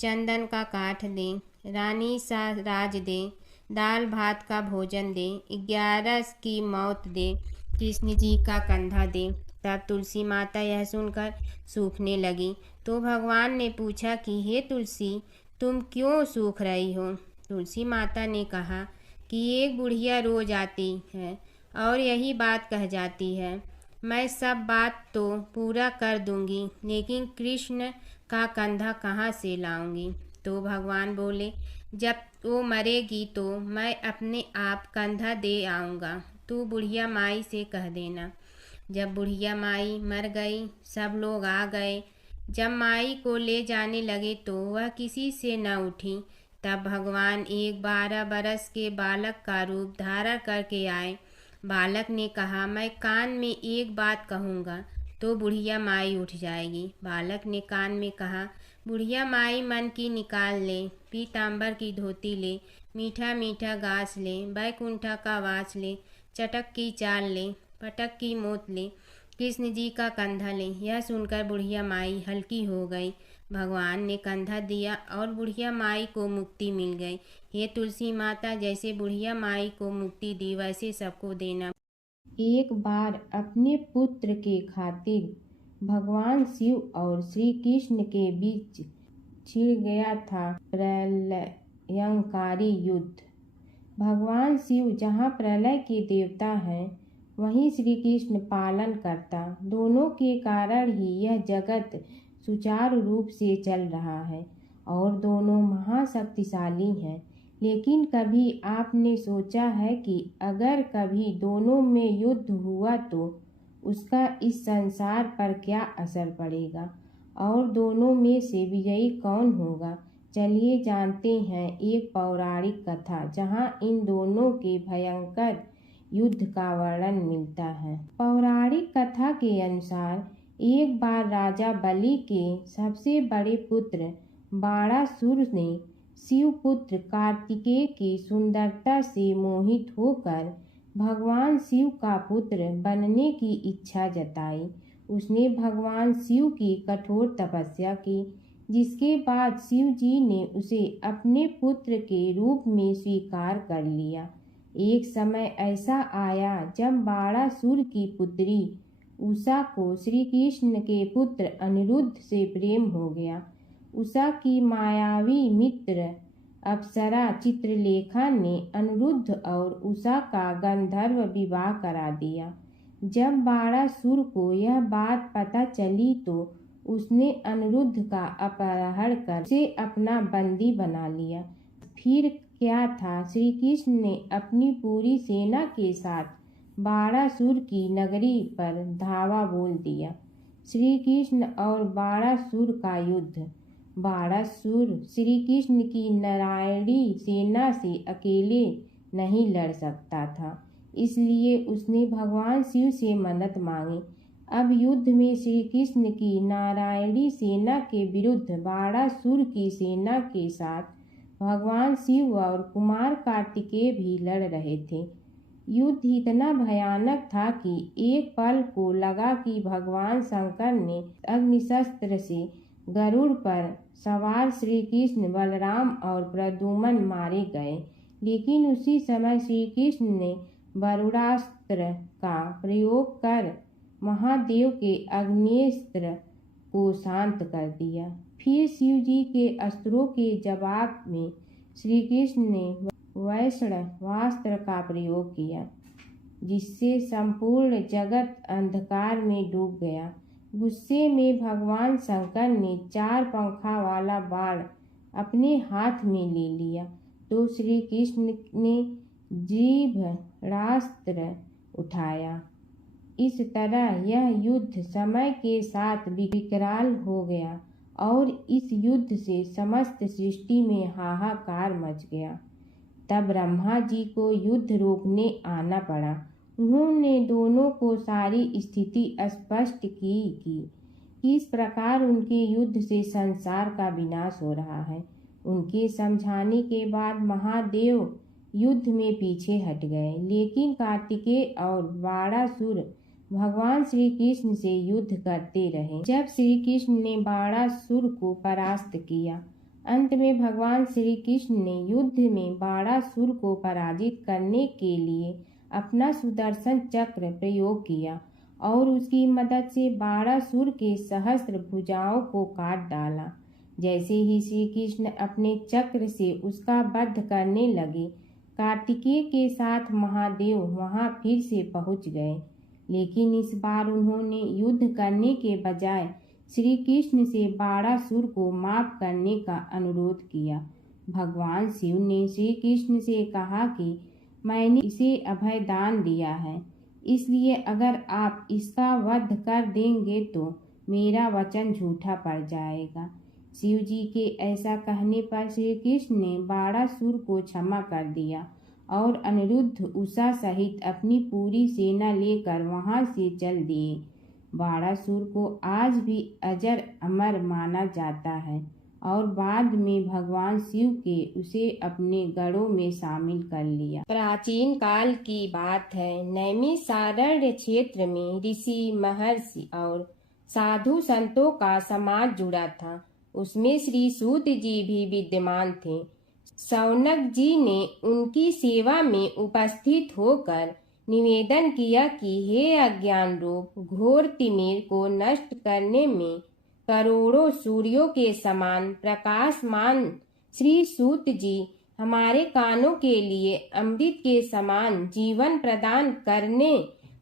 चंदन का काठ दे, रानी सा राज दे, दाल भात का भोजन दे, 11 की मौत दे, कृष्ण जी का कंधा दे। तब तुलसी माता यह सुनकर सूखने लगी। तो भगवान ने पूछा कि हे तुलसी, तुम क्यों सूख रही हो? तुलसी माता ने कहा कि एक बुढ़िया रोज आती है और यही बात कह जाती है, मैं सब बात तो पूरा कर दूंगी, लेकिन कृष्ण का कंधा कहाँ से लाऊंगी? तो भगवान बोले, जब वो मरेगी तो मैं अपने आप कंधा दे आऊँगा, तू बुढ़िया माई से कह देना। जब बुढ़िया माई मर गई, सब लोग आ गए। जब माई को ले जाने लगे तो वह किसी से न उठी। तब भगवान एक 12 बरस के बालक का रूप धारण करके आए। बालक ने कहा, मैं कान में एक बात कहूँगा तो बुढ़िया माई उठ जाएगी। बालक ने कान में कहा, बुढ़िया माई मन की निकाल ले, पीताम्बर की धोती ले, मीठा मीठा घास ले, बैकुंठा का वास ले, चटक की चाल ले, पटक की मोत ले, कृष्ण जी का कंधा ले। यह सुनकर बुढ़िया माई हल्की हो गई। भगवान ने कंधा दिया और बुढ़िया माई को मुक्ति मिल गई। हे तुलसी माता, जैसे बुढ़िया माई को मुक्ति दी वैसे सबको देना। एक बार अपने पुत्र के खातिर भगवान शिव और श्री कृष्ण के बीच छिड़ गया था प्रलयंकारी युद्ध। भगवान शिव जहाँ प्रलय के देवता हैं, वहीं श्री कृष्ण पालन करता। दोनों के कारण ही यह जगत सुचारू रूप से चल रहा है और दोनों महाशक्तिशाली हैं। लेकिन कभी आपने सोचा है कि अगर कभी दोनों में युद्ध हुआ तो उसका इस संसार पर क्या असर पड़ेगा और दोनों में से विजयी कौन होगा? चलिए जानते हैं एक पौराणिक कथा जहां इन दोनों के भयंकर युद्ध का वर्णन मिलता है। पौराणिक कथा के अनुसार एक बार राजा बलि के सबसे बड़े पुत्र बाणासुर ने शिवपुत्र कार्तिकेय की सुंदरता से मोहित होकर भगवान शिव का पुत्र बनने की इच्छा जताई। उसने भगवान शिव की कठोर तपस्या की, जिसके बाद शिव जी ने उसे अपने पुत्र के रूप में स्वीकार कर लिया। एक समय ऐसा आया जब बाणासुर की पुत्री उषा को श्री कृष्ण के पुत्र अनिरुद्ध से प्रेम हो गया। उषा की मायावी मित्र अप्सरा चित्रलेखा ने अनिरुद्ध और उषा का गंधर्व विवाह करा दिया। जब बाणासुर को यह बात पता चली तो उसने अनिरुद्ध का अपहरण कर उसे अपना बंदी बना लिया। फिर क्या था, श्री कृष्ण ने अपनी पूरी सेना के साथ बाणासुर की नगरी पर धावा बोल दिया। श्री कृष्ण और बाणासुर का युद्ध। बाणासुर श्री कृष्ण की नारायणी सेना से अकेले नहीं लड़ सकता था, इसलिए उसने भगवान शिव से मदद मांगी। अब युद्ध में श्री कृष्ण की नारायणी सेना के विरुद्ध बाणासुर की सेना के साथ भगवान शिव और कुमार कार्तिकेय भी लड़ रहे थे। युद्ध इतना भयानक था कि एक पल को लगा कि भगवान शंकर ने अग्निशस्त्र से गरुड़ पर सवार श्री कृष्ण, बलराम और प्रद्युम्न मारे गए। लेकिन उसी समय श्री कृष्ण ने वरुणास्त्र का प्रयोग कर महादेव के अग्नेस्त्र को शांत कर दिया। फिर शिव जी के अस्त्रों के जवाब में श्री कृष्ण ने वैष्णवास्त्र का प्रयोग किया, जिससे संपूर्ण जगत अंधकार में डूब गया। गुस्से में भगवान शंकर ने 4 पंखा वाला बाण अपने हाथ में ले लिया तो श्री कृष्ण ने जीभरास्त्र उठाया। इस तरह यह युद्ध समय के साथ विकराल हो गया और इस युद्ध से समस्त सृष्टि में हाहाकार मच गया। तब ब्रह्मा जी को युद्ध रोकने आना पड़ा। उन्होंने दोनों को सारी स्थिति स्पष्ट की कि किस प्रकार उनके युद्ध से संसार का विनाश हो रहा है। उनके समझाने के बाद महादेव युद्ध में पीछे हट गए, लेकिन कार्तिकेय और बाणासुर भगवान श्री कृष्ण से युद्ध करते रहे। जब श्री कृष्ण ने बाणासुर को परास्त किया, अंत में भगवान श्री कृष्ण ने युद्ध में बाणासुर को पराजित करने के लिए अपना सुदर्शन चक्र प्रयोग किया और उसकी मदद से बाणासुर के सहस्त्र भुजाओं को काट डाला। जैसे ही श्री कृष्ण अपने चक्र से उसका वध करने लगे, कार्तिकेय के साथ महादेव वहां फिर से पहुंच गए, लेकिन इस बार उन्होंने युद्ध करने के बजाय श्री कृष्ण से बाणासुर को माफ करने का अनुरोध किया। भगवान शिव ने श्री कृष्ण से कहा कि मैंने इसे अभय दान दिया है, इसलिए अगर आप इसका वध कर देंगे तो मेरा वचन झूठा पड़ जाएगा। शिव जी के ऐसा कहने पर श्री कृष्ण ने बाणासुर को क्षमा कर दिया और अनिरुद्ध उषा सहित अपनी पूरी सेना लेकर वहां से चल दिए। बाणासुर को आज भी अजर अमर माना जाता है और बाद में भगवान शिव के उसे अपने गढ़ों में शामिल कर लिया। प्राचीन काल की बात है। नैमिषारण्य क्षेत्र में ऋषि, महर्षि और साधु संतों का समाज जुड़ा था। उसमें श्री सूत जी भी विद्यमान थे। शौनक जी ने उनकी सेवा में उपस्थित होकर निवेदन किया कि हे अज्ञान रूप घोर तिमिर को नष्ट करने में करोड़ों सूर्यों के समान प्रकाशमान श्री सूत जी, हमारे कानों के लिए अमृत के समान जीवन प्रदान करने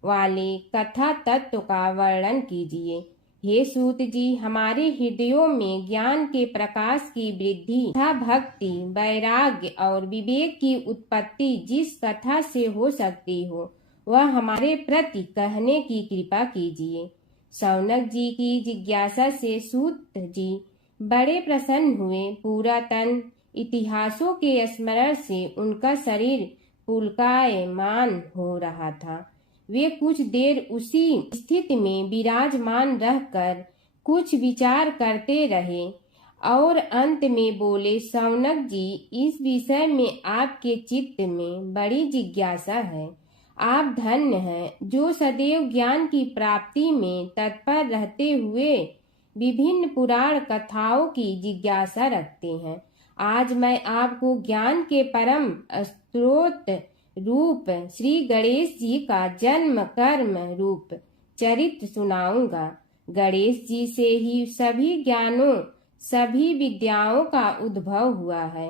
वाले कथा तत्व का वर्णन कीजिए। हे सूत जी, हमारे हृदयों में ज्ञान के प्रकाश की वृद्धि तथा भक्ति, वैराग्य और विवेक की उत्पत्ति जिस कथा से हो सकती हो, वह हमारे प्रति कहने की कृपा कीजिए। शौनक जी की जिज्ञासा से सूत जी बड़े प्रसन्न हुए। पुरातन इतिहासों के स्मरण से उनका शरीर पुलकायमान हो रहा था। वे कुछ देर उसी स्थिति में विराजमान रहकर कुछ विचार करते रहे और अंत में बोले, शौनक जी, इस विषय में आपके चित्त में बड़ी जिज्ञासा है। आप धन्य हैं जो सदैव ज्ञान की प्राप्ति में तत्पर रहते हुए विभिन्न पुराण कथाओं की जिज्ञासा रखते हैं। आज मैं आपको ज्ञान के परम स्रोत रूप श्री गणेश जी का जन्म कर्म रूप चरित्र सुनाऊंगा। गणेश जी से ही सभी ज्ञानों, सभी विद्याओं का उद्भव हुआ है।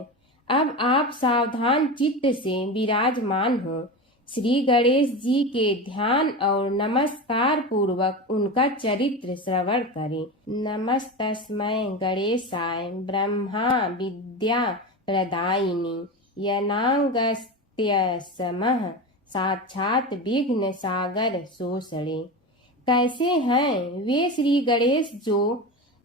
अब आप सावधान चित्त से विराजमान हो। श्री गणेश जी के ध्यान और नमस्कार पूर्वक उनका चरित्र श्रवण करें। नमस्तस्मै गणेशाय ब्रह्मा विद्या प्रदायिनी यनागस्त्यसमः साक्षात विघ्न सागर सोषणे। कैसे हैं वे श्री गणेश जो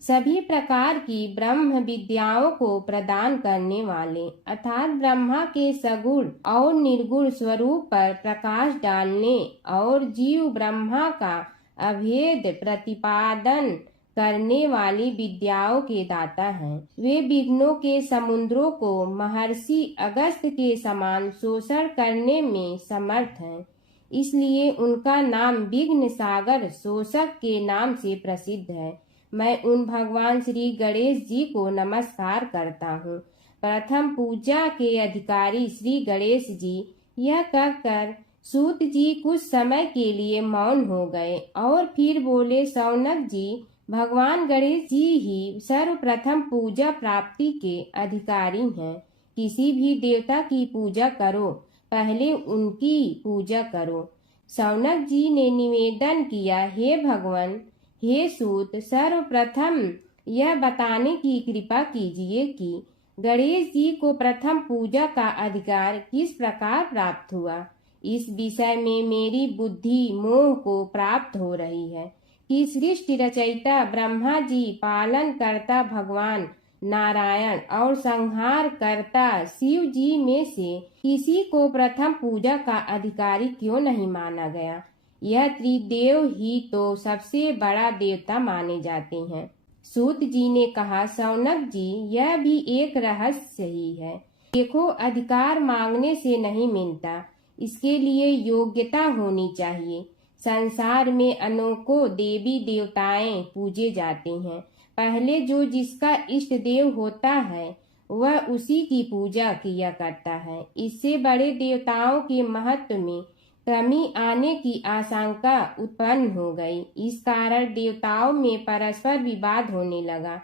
सभी प्रकार की ब्रह्म विद्याओं को प्रदान करने वाले अर्थात ब्रह्मा के सगुण और निर्गुण स्वरूप पर प्रकाश डालने और जीव ब्रह्मा का अभेद प्रतिपादन करने वाली विद्याओं के दाता हैं। वे विघ्नों के समुद्रों को महर्षि अगस्त्य के समान शोषण करने में समर्थ हैं, इसलिए उनका नाम विघ्न सागर शोषक के नाम से प्रसिद्ध है। मैं उन भगवान श्री गणेश जी को नमस्कार करता हूँ। प्रथम पूजा के अधिकारी श्री गणेश जी, यह कहकर सूत जी कुछ समय के लिए मौन हो गए और फिर बोले, शौनक जी, भगवान गणेश जी ही सर्वप्रथम पूजा प्राप्ति के अधिकारी हैं। किसी भी देवता की पूजा करो, पहले उनकी पूजा करो। शौनक जी ने निवेदन किया, हे भगवान, हे सूत, सर्वप्रथम यह बताने की कृपा कीजिए कि गणेश जी को प्रथम पूजा का अधिकार किस प्रकार प्राप्त हुआ। इस विषय में मेरी बुद्धि मोह को प्राप्त हो रही है कि सृष्टि रचयिता ब्रह्मा जी, पालन करता भगवान नारायण और संहार करता शिव जी में से किसी को प्रथम पूजा का अधिकारी क्यों नहीं माना गया। यह त्रिदेव ही तो सबसे बड़ा देवता माने जाते हैं। सूत जी ने कहा, शौनक जी, यह भी एक रहस्य ही है। देखो, अधिकार मांगने से नहीं मिलता, इसके लिए योग्यता होनी चाहिए। संसार में अनेकों देवी देवताएं पूजे जाते हैं। पहले जो जिसका इष्ट देव होता है वह उसी की पूजा किया करता है। इससे बड़े देवताओं के महत्व में कमी आने की आशंका उत्पन्न हो गई। इस कारण देवताओं में परस्पर विवाद होने लगा।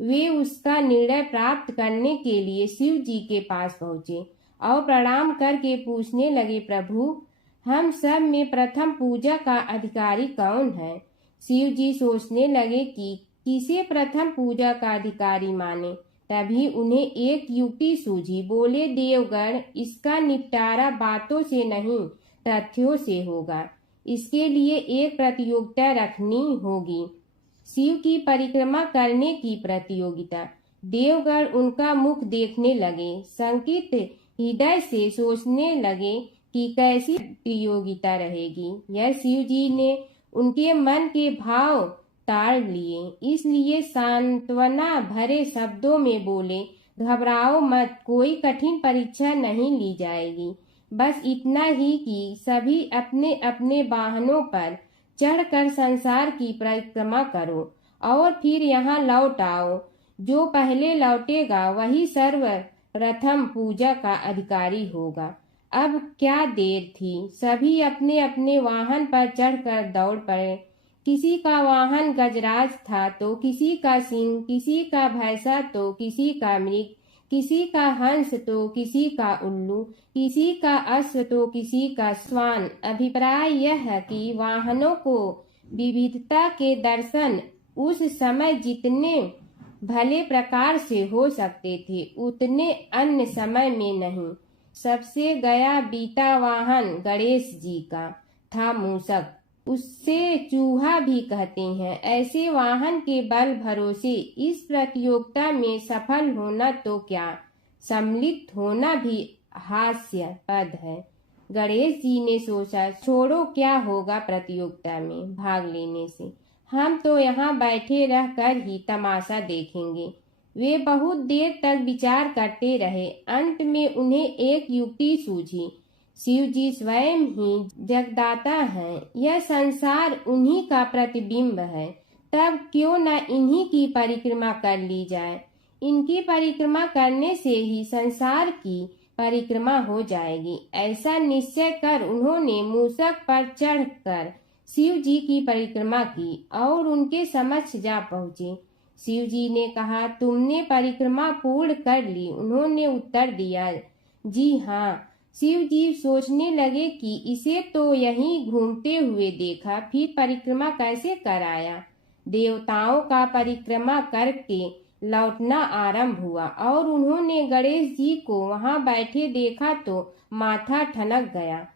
वे उसका निर्णय प्राप्त करने के लिए शिव जी के पास पहुंचे और प्रणाम करके पूछने लगे, प्रभु, हम सब में प्रथम पूजा का अधिकारी कौन है। शिव जी सोचने लगे कि किसे प्रथम पूजा का अधिकारी माने। तभी उन्हें एक युक्ति सूझी। बोले, देवगण, इसका निपटारा बातों से नहीं तथ्यों से होगा। इसके लिए एक प्रतियोगिता रखनी होगी, शिव की परिक्रमा करने की प्रतियोगिता। देवगण उनका मुख देखने लगे, शंकित हृदय से सोचने लगे कि कैसी प्रतियोगिता रहेगी। यह शिव जी ने उनके मन के भाव ताड़ लिए, इसलिए सांत्वना भरे शब्दों में बोले, घबराओ मत, कोई कठिन परीक्षा नहीं ली जाएगी। बस इतना ही कि सभी अपने अपने वाहनों पर चढ़कर संसार की परिक्रमा करो और फिर यहाँ लौट आओ। जो पहले लौटेगा वही सर्वप्रथम पूजा का अधिकारी होगा। अब क्या देर थी, सभी अपने अपने वाहन पर चढ़कर दौड़ पड़े। किसी का वाहन गजराज था तो किसी का सिंह, किसी का भैंसा तो किसी का मृग, किसी का हंस तो किसी का उल्लू, किसी का अश्व तो किसी का श्वान। अभिप्राय यह है कि वाहनों को विविधता के दर्शन उस समय जितने भले प्रकार से हो सकते थे उतने अन्य समय में नहीं। सबसे गया बीता वाहन गणेश जी का था मूषक, उससे चूहा भी कहते हैं। ऐसे वाहन के बल भरोसे इस प्रतियोगिता में सफल होना तो क्या, सम्मिलित होना भी हास्यास्पद है। गणेश जी ने सोचा, छोड़ो, क्या होगा प्रतियोगिता में भाग लेने से, हम तो यहाँ बैठे रह कर ही तमाशा देखेंगे। वे बहुत देर तक विचार करते रहे। अंत में उन्हें एक युक्ति सूझी। शिव जी स्वयं ही जगदाता हैं, यह संसार उन्हीं का प्रतिबिंब है, तब क्यों न इन्हीं की परिक्रमा कर ली जाए। इनकी परिक्रमा करने से ही संसार की परिक्रमा हो जाएगी। ऐसा निश्चय कर उन्होंने मूषक पर चढ़कर शिव जी की परिक्रमा की और उनके समक्ष जा पहुँचे। शिव जी ने कहा, तुमने परिक्रमा पूर्ण कर ली। उन्होंने उत्तर दिया, जी हाँ। शिव जी सोचने लगे कि इसे तो यहीं घूमते हुए देखा, फिर परिक्रमा कैसे कराया। देवताओं का परिक्रमा करके लौटना आरंभ हुआ और उन्होंने गणेश जी को वहां बैठे देखा तो माथा ठनक गया।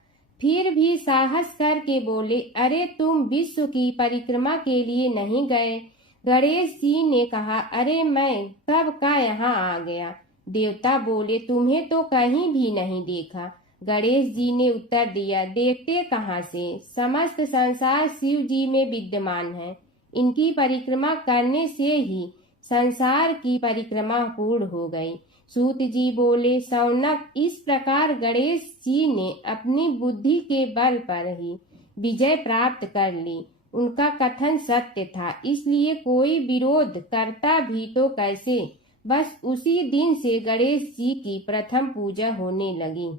फिर भी साहस करके बोले, अरे तुम विश्व की परिक्रमा के लिए नहीं गए। गणेश जी ने कहा, अरे मैं कब का यहाँ आ गया। देवता बोले, तुम्हें तो कहीं भी नहीं देखा। गणेश जी ने उत्तर दिया, देखते कहाँ से, समस्त संसार शिव जी में विद्यमान है। इनकी परिक्रमा करने से ही संसार की परिक्रमा पूर्ण हो गई। सूत जी बोले, शौनक, इस प्रकार गणेश जी ने अपनी बुद्धि के बल पर ही विजय प्राप्त कर ली। उनका कथन सत्य था, इसलिए कोई विरोध करता भी तो कैसे। बस उसी दिन से गणेश जी की प्रथम पूजा होने लगी।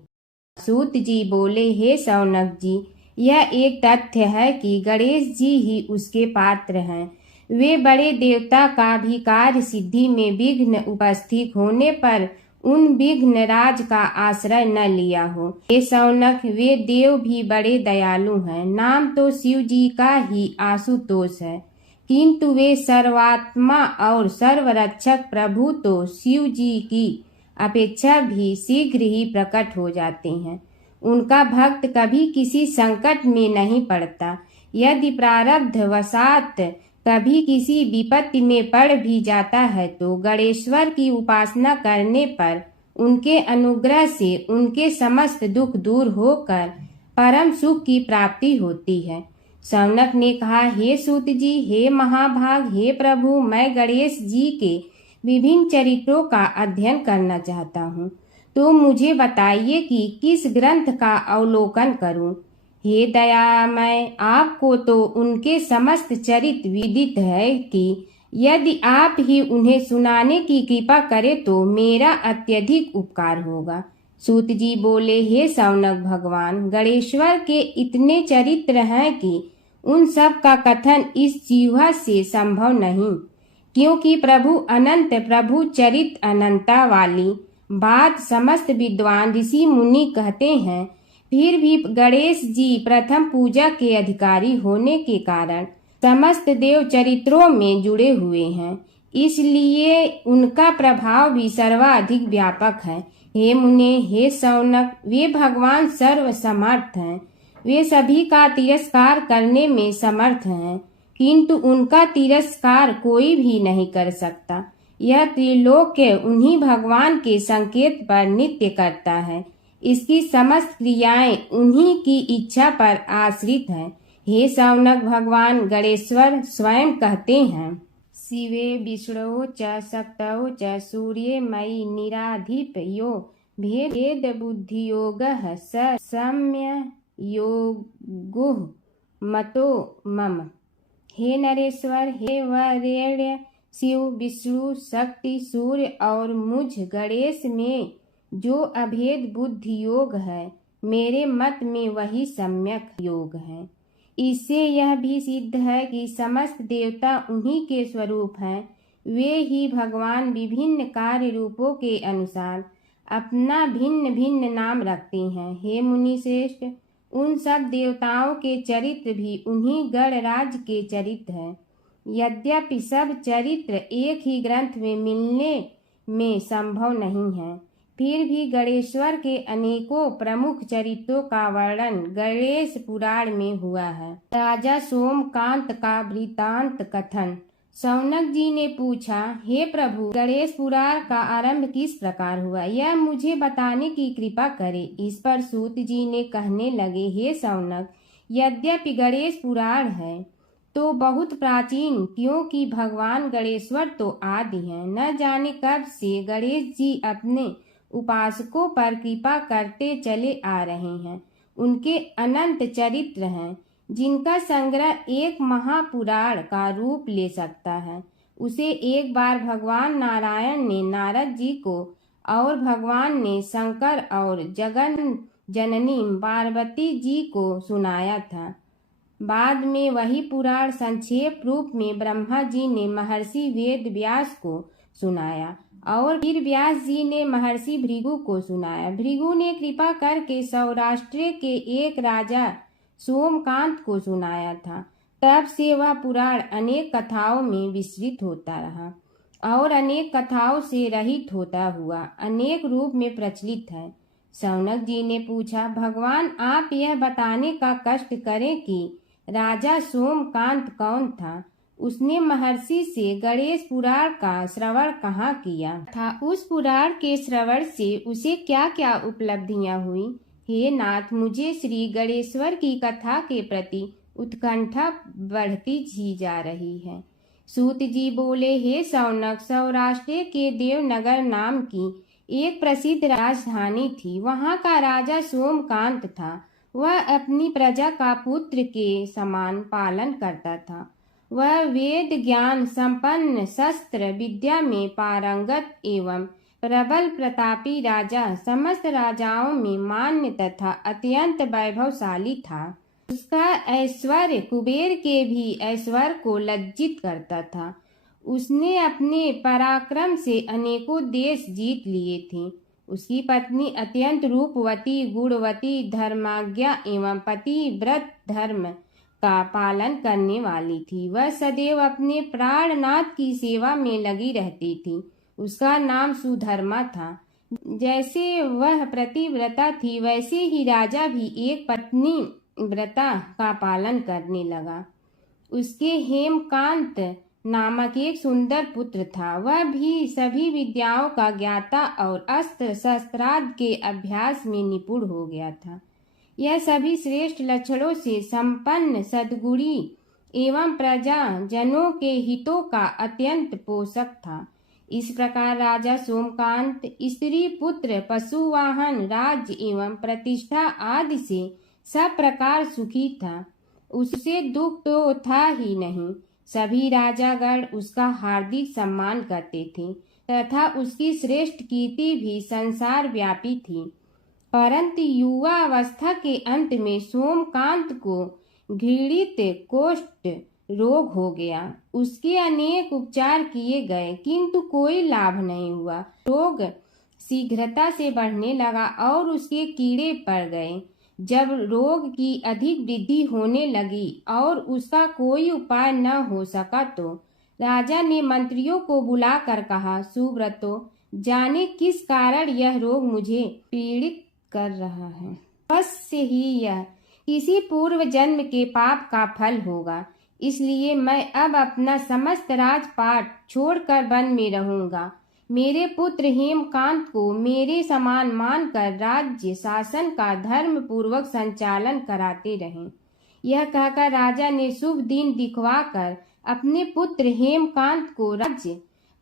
सूत जी बोले, हे शौनक जी, यह एक तथ्य है कि गणेश जी ही उसके पात्र हैं। वे बड़े देवता का भी कार्य सिद्धि में विघ्न उपस्थित होने पर उन विघ्न राज का आश्रय न लिया हो। हे शौनक, वे देव भी बड़े दयालु हैं। नाम तो शिव जी का ही आशुतोष है, किंतु वे सर्वात्मा और सर्वरक्षक प्रभु तो शिव जी की अपेक्षा भी शीघ्र ही प्रकट हो जाते हैं। उनका भक्त कभी किसी संकट में नहीं पड़ता। यदि प्रारब्ध वशात कभी किसी विपत्ति में पड़ भी जाता है तो गणेश्वर की उपासना करने पर उनके अनुग्रह से उनके समस्त दुख दूर होकर परम सुख की प्राप्ति होती है। शौनक ने कहा, हे सूत जी, हे महाभाग, हे प्रभु, मैं गणेश जी के विभिन्न चरित्रों का अध्ययन करना चाहता हूँ, तो मुझे बताइए कि किस ग्रंथ का अवलोकन करूँ। हे दयामय, आपको तो उनके समस्त चरित्र विदित है कि यदि आप ही उन्हें सुनाने की कृपा करें तो मेरा अत्यधिक उपकार होगा। सूत जी बोले, हे शौनक भगवान, गणेश्वर के इतने चरित्र हैं कि उन सब का कथन इस जीवा से संभव नहीं, क्योंकि प्रभु अनंत, प्रभु चरित अनंता वाली बात समस्त विद्वान ऋषि मुनि कहते हैं। फिर भी गणेश जी प्रथम पूजा के अधिकारी होने के कारण समस्त देव चरित्रों में जुड़े हुए हैं, इसलिए उनका प्रभाव भी सर्वाधिक व्यापक है। हे मुने, हे शौनक, वे भगवान सर्व समर्थ हैं। वे सभी का तिरस्कार करने में समर्थ हैं, किंतु उनका तिरस्कार कोई भी नहीं कर सकता। यह त्रिलोक्य उन्हीं भगवान के संकेत पर नित्य करता है। इसकी समस्त क्रियाएं उन्हीं की इच्छा पर आश्रित हैं। हे शौनक भगवान, गणेश्वर स्वयं कहते हैं, शिवे विष्णु च शक्तौ च सूर्ये मयि निराधिप यो भेद बुद्धि योगः स सम्य योगुः मतो मम। हे नरेश्वर, हे वरेण्य, शिव, विष्णु, शक्ति, सूर्य और मुझ गणेश में जो अभेद बुद्धि योग है, मेरे मत में वही सम्यक योग है। इससे यह भी सिद्ध है कि समस्त देवता उन्हीं के स्वरूप हैं। वे ही भगवान विभिन्न कार्य रूपों के अनुसार अपना भिन्न भिन्न नाम रखते हैं। हे मुनि श्रेष्ठ, उन सब देवताओं के चरित्र भी उन्हीं गणराज के चरित्र हैं। यद्यपि सब चरित्र एक ही ग्रंथ में मिलने में संभव नहीं है, फिर भी गणेश्वर के अनेकों प्रमुख चरित्रों का वर्णन गणेश पुराण में हुआ है। राजा सोमकांत का वृत्तांत कथन। शौनक जी ने पूछा, हे प्रभु, गणेश पुराण का आरंभ किस प्रकार हुआ, यह मुझे बताने की कृपा करे। इस पर सूत जी ने कहने लगे, हे शौनक, यद्यपि गणेश पुराण है तो बहुत प्राचीन, क्योंकि भगवान गणेश्वर तो आदि हैं। न जाने कब से गणेश जी अपने उपासकों पर कृपा करते चले आ रहे हैं। उनके अनंत चरित्र हैं, जिनका संग्रह एक महापुराण का रूप ले सकता है। उसे एक बार भगवान नारायण ने नारद जी को और भगवान ने शंकर और जगन जननी पार्वती जी को सुनाया था। बाद में वही पुराण संक्षेप रूप में ब्रह्मा जी ने महर्षि वेद व्यास को सुनाया और फिर व्यास जी ने महर्षि भृगु को सुनाया। भृगु ने कृपा करके सौराष्ट्र के एक राजा सोमकांत को सुनाया था। तब से वह पुराण अनेक कथाओं में विस्तृत होता रहा और अनेक कथाओं से रहित होता हुआ अनेक रूप में प्रचलित है। शौनक जी ने पूछा, भगवान, आप यह बताने का कष्ट करें कि राजा सोमकांत कौन था। उसने महर्षि से गणेश पुराण का श्रवण कहाँ किया था, उस पुराण के श्रवण से उसे क्या क्या उपलब्धियां हुई। हे नाथ, मुझे श्री गणेश्वर की कथा के प्रति उत्कंठा बढ़ती ही जा रही है। सूत जी बोले, हे शौनक, सौराष्ट्र के देवनगर नाम की एक प्रसिद्ध राजधानी थी। वहाँ का राजा सोमकांत था। वह अपनी प्रजा का पुत्र के समान पालन करता था। वह वेद ज्ञान संपन्न, शस्त्र विद्या में पारंगत एवं प्रबल प्रतापी राजा समस्त राजाओं में मान्य तथा अत्यंत वैभवशाली था। उसका ऐश्वर्य कुबेर के भी ऐश्वर्य को लज्जित करता था। उसने अपने पराक्रम से अनेकों देश जीत लिए थे। उसकी पत्नी अत्यंत रूपवती, गुणवती, धर्माज्ञा एवं पतिव्रत धर्म का पालन करने वाली थी। वह सदैव अपने प्राणनाथ की सेवा में लगी रहती थी। उसका नाम सुधर्मा था। जैसे वह पतिव्रता थी, वैसे ही राजा भी एक पत्नी व्रता का पालन करने लगा। उसके हेमकांत नामक एक सुंदर पुत्र था। वह भी सभी विद्याओं का ज्ञाता और अस्त्र शस्त्रादि के अभ्यास में निपुण हो गया था। यह सभी श्रेष्ठ लक्षणों से संपन्न सद्गुणी एवं प्रजा जनों के हितों का अत्यंत पोषक था। इस प्रकार राजा सोमकांत स्त्री पुत्र पशुवाहन राज्य एवं प्रतिष्ठा आदि से सब प्रकार सुखी था। उससे दुख तो था ही नहीं। सभी राजागण उसका हार्दिक सम्मान करते थे तथा उसकी श्रेष्ठ कीर्ति भी संसार व्यापी थी। परंतु युवा अवस्था के अंत में सोमकांत को घृणित कोष्ठ रोग हो गया। उसके अनेक उपचार किए गए किंतु कोई लाभ नहीं हुआ। रोग शीघ्रता से बढ़ने लगा और उसके कीड़े पड़ गए। जब रोग की अधिक वृद्धि होने लगी और उसका कोई उपाय न हो सका तो राजा ने मंत्रियों को बुलाकर कहा, सुव्रतो, जाने किस कारण यह रोग मुझे पीड़ित कर रहा है। अवश्य ही यह किसी पूर्व जन्म के पाप का फल होगा। इसलिए मैं अब अपना समस्त राजपाट छोड़कर वन में रहूंगा। मेरे पुत्र हेमकांत को मेरे समान मानकर राज्य शासन का धर्म पूर्वक संचालन कराते रहें। यह कहकर राजा ने शुभ दिन दिखवाकर अपने पुत्र हेमकांत को राज्य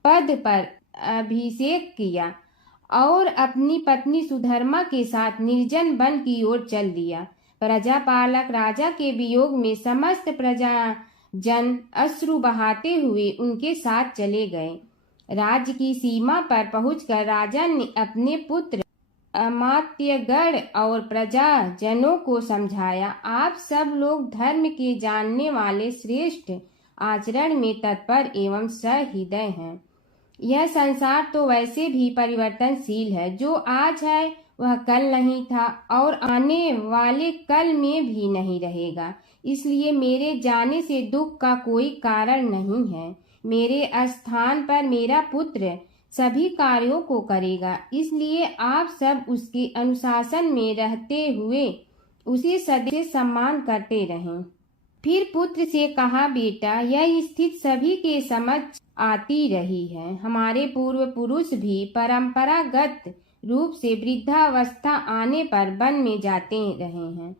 पद पर अभिषेक किया और अपनी पत्नी सुधर्मा के साथ निर्जन वन की ओर चल दिया। प्रजापालक राजा के वियोग में समस्त प्रजा जन अश्रु बहाते हुए उनके साथ चले गए। राज्य की सीमा पर पहुंचकर राजा ने अपने पुत्र अमात्यगण और प्रजा जनों को समझाया, आप सब लोग धर्म के जानने वाले, श्रेष्ठ आचरण में तत्पर एवं सहृदय हैं। यह संसार तो वैसे भी परिवर्तनशील है। जो आज है वह कल नहीं था और आने वाले कल में भी नहीं रहेगा। इसलिए मेरे जाने से दुख का कोई कारण नहीं है। मेरे स्थान पर मेरा पुत्र सभी कार्यों को करेगा। इसलिए आप सब उसके अनुशासन में रहते हुए उसे सदैव सम्मान करते रहें। फिर पुत्र से कहा, बेटा, यह स्थिति सभी के समझ आती रही है। हमारे पूर्व पुरुष भी परंपरागत रूप से वृद्धावस्था आने पर वन में जाते रहे हैं।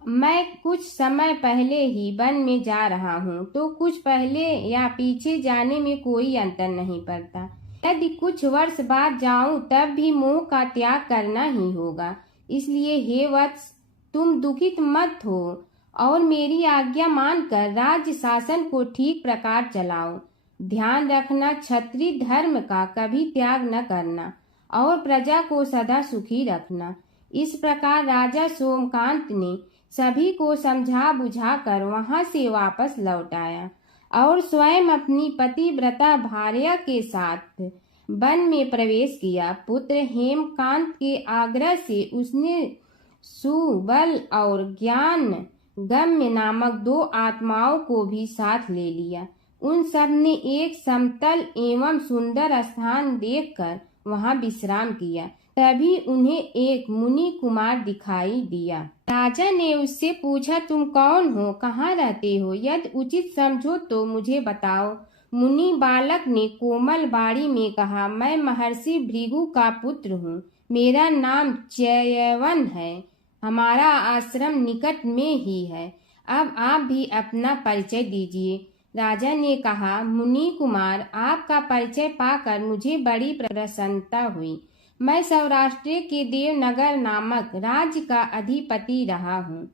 मैं कुछ समय पहले ही वन में जा रहा हूँ, तो कुछ पहले या पीछे जाने में कोई अंतर नहीं पड़ता। यदि कुछ वर्ष बाद जाऊं तब भी मोह का त्याग करना ही होगा। इसलिए हे वत्स, तुम दुखित मत हो और मेरी आज्ञा मानकर राज्य शासन को ठीक प्रकार चलाओ। ध्यान रखना, क्षत्रिय धर्म का कभी त्याग न करना और प्रजा को सदा सुखी रखना। इस प्रकार राजा सोमकांत ने सभी को समझा बुझाकर वहां से वापस लौट आया और स्वयं अपनी पतिव्रता भार्या के साथ वन में प्रवेश किया। पुत्र हेमकांत के आग्रह से उसने सुबल और ज्ञान गम्य नामक 2 आत्माओं को भी साथ ले लिया। उन सब ने एक समतल एवं सुंदर स्थान देखकर वहां विश्राम किया। तभी उन्हें एक मुनि कुमार दिखाई दिया। राजा ने उससे पूछा, तुम कौन हो, कहाँ रहते हो? यदि उचित समझो तो मुझे बताओ। मुनि बालक ने कोमल बाणी में कहा, मैं महर्षि भृगु का पुत्र हूँ। मेरा नाम च्यवन है। हमारा आश्रम निकट में ही है। अब आप भी अपना परिचय दीजिए। राजा ने कहा, मुनि कुमार, आपका परिचय पाकर मुझे बड़ी प्रसन्नता हुई। मैं सौराष्ट्र के देवनगर नामक राज्य का अधिपति रहा हूँ।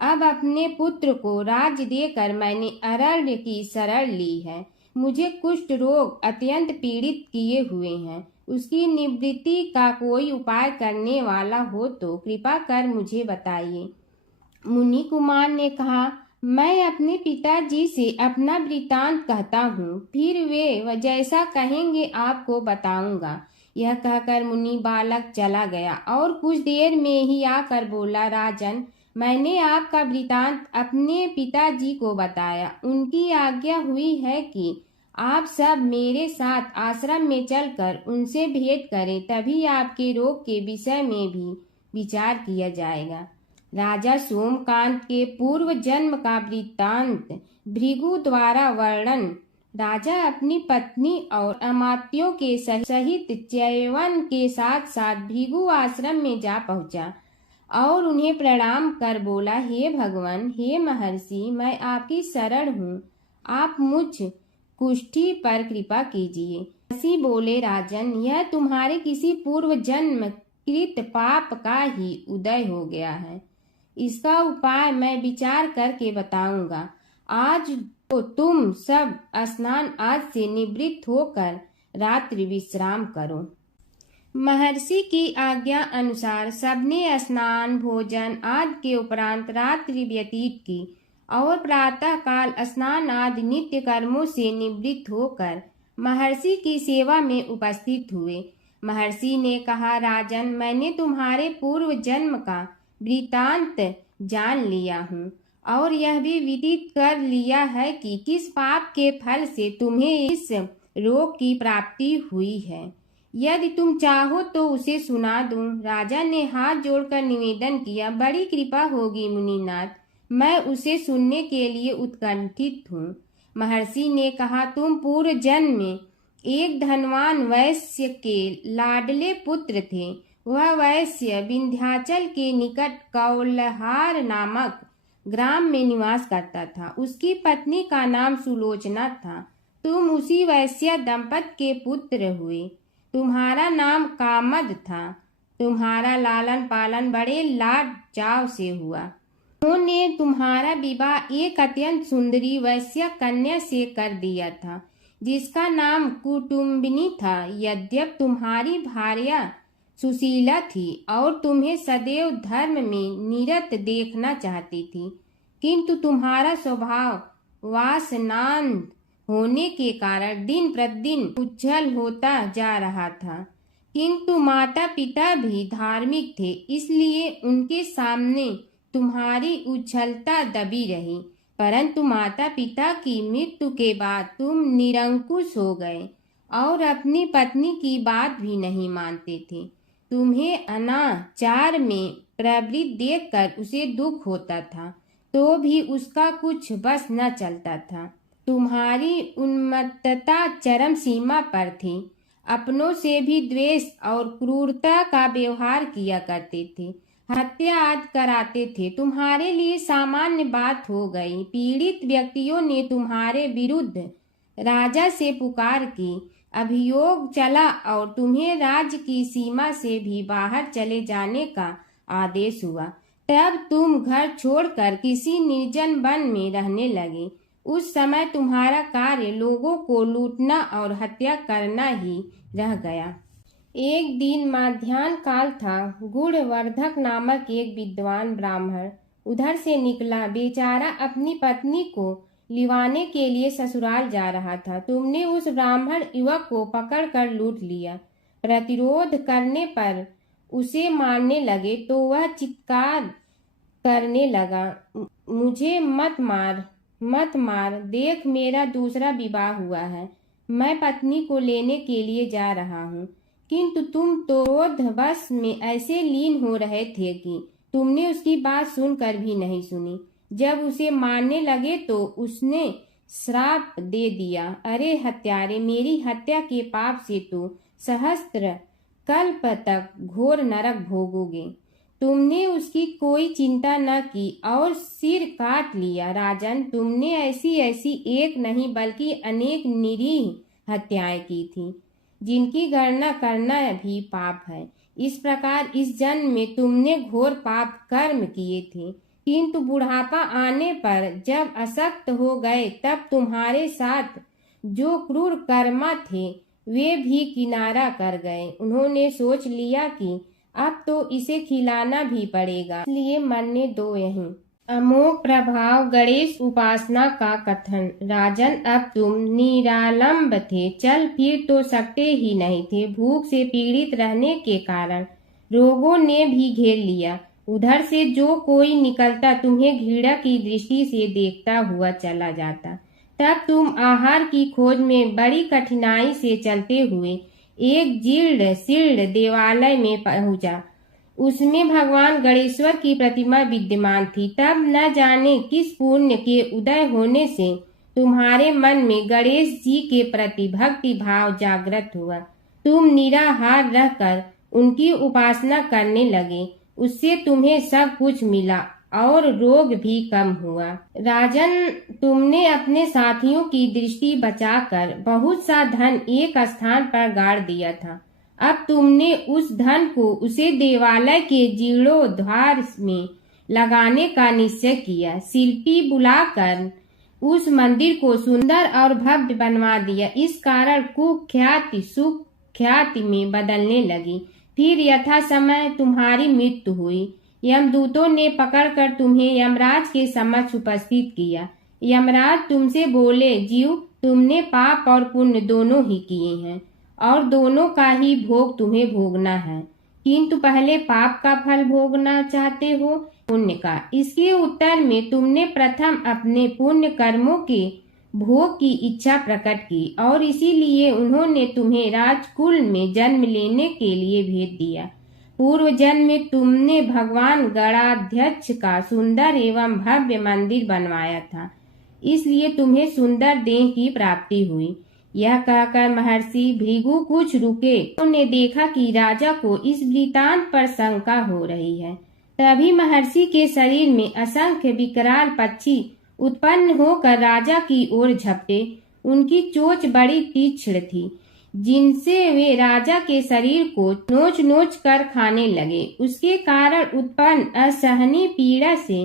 अब अपने पुत्र को राज्य देकर मैंने अरण्य की शरण ली है। मुझे कुष्ठ रोग अत्यंत पीड़ित किए हुए हैं। उसकी निवृत्ति का कोई उपाय करने वाला हो तो कृपा कर मुझे बताइए। मुनि कुमार ने कहा, मैं अपने पिताजी से अपना वृतांत कहता हूँ, फिर वे जैसा कहेंगे आपको बताऊंगा। यह कहकर मुनि बालक चला गया और कुछ देर में ही आकर बोला, राजन, मैंने आपका वृतांत अपने पिताजी को बताया। उनकी आज्ञा हुई है कि आप सब मेरे साथ आश्रम में चलकर उनसे भेंट करें, तभी आपके रोग के विषय में भी विचार किया जाएगा। राजा सोमकांत के पूर्व जन्म का वृत्तांत भृगु द्वारा वर्णन। राजा अपनी पत्नी और अमात्यों के सहित च्यवन के साथ साथ भृगु आश्रम में जा पहुंचा और उन्हें प्रणाम कर बोला, हे भगवान, हे महर्षि, मैं आपकी शरण हूँ, आप मुझ कुष्ठी पर कृपा कीजिए। महर्षि बोले, राजन, यह तुम्हारे किसी पूर्व जन्म कृत पाप का ही उदय हो गया है। इसका उपाय मैं विचार करके बताऊंगा। आज तो तुम सब स्नान आज से निवृत्त होकर रात्रि विश्राम करो। महर्षि की आज्ञा अनुसार सबने स्नान भोजन आदि के उपरांत रात्रि व्यतीत की और प्रातः काल स्नान आदि नित्य कर्मों से निवृत्त होकर महर्षि की सेवा में उपस्थित हुए। महर्षि ने कहा, राजन, मैंने तुम्हारे पूर्व जन्म का वृतांत जान लिया हूँ और यह भी विदित कर लिया है कि किस पाप के फल से तुम्हें इस रोग की प्राप्ति हुई है। यदि तुम चाहो तो उसे सुना दूं। राजा ने हाथ जोड़कर निवेदन किया, बड़ी कृपा होगी मुनिनाथ, मैं उसे सुनने के लिए उत्कंठित हूँ। महर्षि ने कहा, तुम पूर्व जन्म में एक धनवान वैश्य के लाडले पुत्र थे। वह वैश्य विंध्याचल के निकट कौलहार नामक ग्राम में निवास करता था। उसकी पत्नी का नाम सुलोचना था। तुम उसी वैश्य दंपत के पुत्र हुए। तुम्हारा नाम कामद था। तुम्हारा लालन पालन बड़े लाड चाव से हुआ। उन्होंने तुम्हारा विवाह एक अत्यंत सुंदरी वैश्य कन्या से कर दिया था, जिसका नाम कुटुम्बिनी था। यद्यप तुम्हारी भार्या सुशीला थी और तुम्हें सदैव धर्म में निरत देखना चाहती थी, किंतु तुम्हारा स्वभाव वासनांध होने के कारण दिन प्रतिदिन उज्जवल होता जा रहा था। किंतु माता पिता भी धार्मिक थे, इसलिए उनके सामने तुम्हारी उज्ज्वलता दबी रही। परंतु माता पिता की मृत्यु के बाद तुम निरंकुश हो गए और अपनी पत्नी की बात भी नहीं मानते थे। तुम्हें अनाचार में प्रवृत्त देखकर उसे दुख होता था, तो भी उसका कुछ बस न चलता था। तुम्हारी उन्मत्तता चरम सीमा पर थी। अपनों से भी द्वेष और क्रूरता का व्यवहार किया करते थे, हत्या आदि कराते थे। तुम्हारे लिए सामान्य बात हो गई। पीड़ित व्यक्तियों ने तुम्हारे विरुद्ध राजा से पुकार की। अभियोग चला और तुम्हें राज्य की सीमा से भी बाहर चले जाने का आदेश हुआ। तब तुम घर छोड़कर किसी निर्जन वन में रहने लगे। उस समय तुम्हारा कार्य लोगों को लूटना और हत्या करना ही रह गया। एक दिन माध्याह्न काल था। गुणवर्धक नामक एक विद्वान ब्राह्मण उधर से निकला। बेचारा अपनी पत्नी को लिवाने के लिए ससुराल जा रहा था। तुमने उस ब्राह्मण युवक को पकड़कर लूट लिया। प्रतिरोध करने पर उसे मारने लगे तो वह चित्कार करने लगा, मुझे मत मार, मत मार, देख मेरा दूसरा विवाह हुआ है, मैं पत्नी को लेने के लिए जा रहा हूँ। किंतु तुम तो क्रोधवश में ऐसे लीन हो रहे थे कि तुमने उसकी बात सुनकर भी नहीं सुनी। जब उसे मारने लगे तो उसने श्राप दे दिया, अरे हत्यारे, मेरी हत्या के पाप से तो सहस्त्र कल्प तक घोर नरक भोगोगे। तुमने उसकी कोई चिंता न की और सिर काट लिया। राजन, तुमने ऐसी ऐसी एक नहीं बल्कि अनेक निरीह हत्याएं की थी, जिनकी गणना करना भी पाप है। इस प्रकार इस जन्म में तुमने घोर पाप कर्म किए थे, किंतु बुढ़ापा आने पर जब अशक्त हो गए तब तुम्हारे साथ जो क्रूर कर्म थे वे भी किनारा कर गए। उन्होंने सोच लिया कि अब तो इसे खिलाना भी पड़ेगा, इसलिए मरने दो यहीं। अमोघ प्रभाव गणेश उपासना का कथन। राजन, अब तुम निरालंब थे, चल फिर तो सकते ही नहीं थे। भूख से पीड़ित रहने के कारण रोगों ने भी घेर लिया। उधर से जो कोई निकलता तुम्हें घृणा की दृष्टि से देखता हुआ चला जाता। तब तुम आहार की खोज में बड़ी कठिनाई से चलते हुए एक जीर्ण शीर्ण देवालय में पहुंचा। उसमें भगवान गणेश्वर की प्रतिमा विद्यमान थी। तब न जाने किस पुण्य के उदय होने से तुम्हारे मन में गणेश जी के प्रति भक्ति भाव जागृत हुआ। तुम निराहार रहकर उनकी उपासना करने लगे। उससे तुम्हें सब कुछ मिला और रोग भी कम हुआ। राजन, तुमने अपने साथियों की दृष्टि बचाकर बहुत सा धन एक स्थान पर गाड़ दिया था। अब तुमने उस धन को उसे देवालय के जीर्णोद्धार में लगाने का निश्चय किया। शिल्पी बुलाकर उस मंदिर को सुंदर और भव्य बनवा दिया। इस कारण कुख्याति सुख्याति में बदलने लगी। फिर यथा समय तुम्हारी मृत्यु हुई। यमदूतों ने पकड़कर तुम्हें यमराज के समक्ष उपस्थित किया। यमराज तुमसे बोले, जीव, तुमने पाप और पुण्य दोनों ही किए हैं और दोनों का ही भोग तुम्हें भोगना है, किंतु पहले पाप का फल भोगना चाहते हो पुण्य का। इसके उत्तर में तुमने प्रथम अपने पुण्य कर्मों के भोग की इच्छा प्रकट की और इसीलिए उन्होंने तुम्हें राजकुल में जन्म लेने के लिए भेज दिया। पूर्व जन्म में तुमने भगवान गणाध्यक्ष का सुंदर एवं भव्य मंदिर बनवाया था, इसलिए तुम्हें सुंदर देह की प्राप्ति हुई। यह कहकर महर्षि भृगु कुछ रुके। उन्होंने देखा कि राजा को इस वृतांत पर शंका हो रही है। तभी महर्षि के शरीर में असंख्य विकराल पक्षी उत्पन्न होकर राजा की ओर झपटे। उनकी चोंच बड़ी तीक्ष्ण थी, जिनसे वे राजा के शरीर को नोच नोच कर खाने लगे। उसके कारण उत्पन्न असहनीय पीड़ा से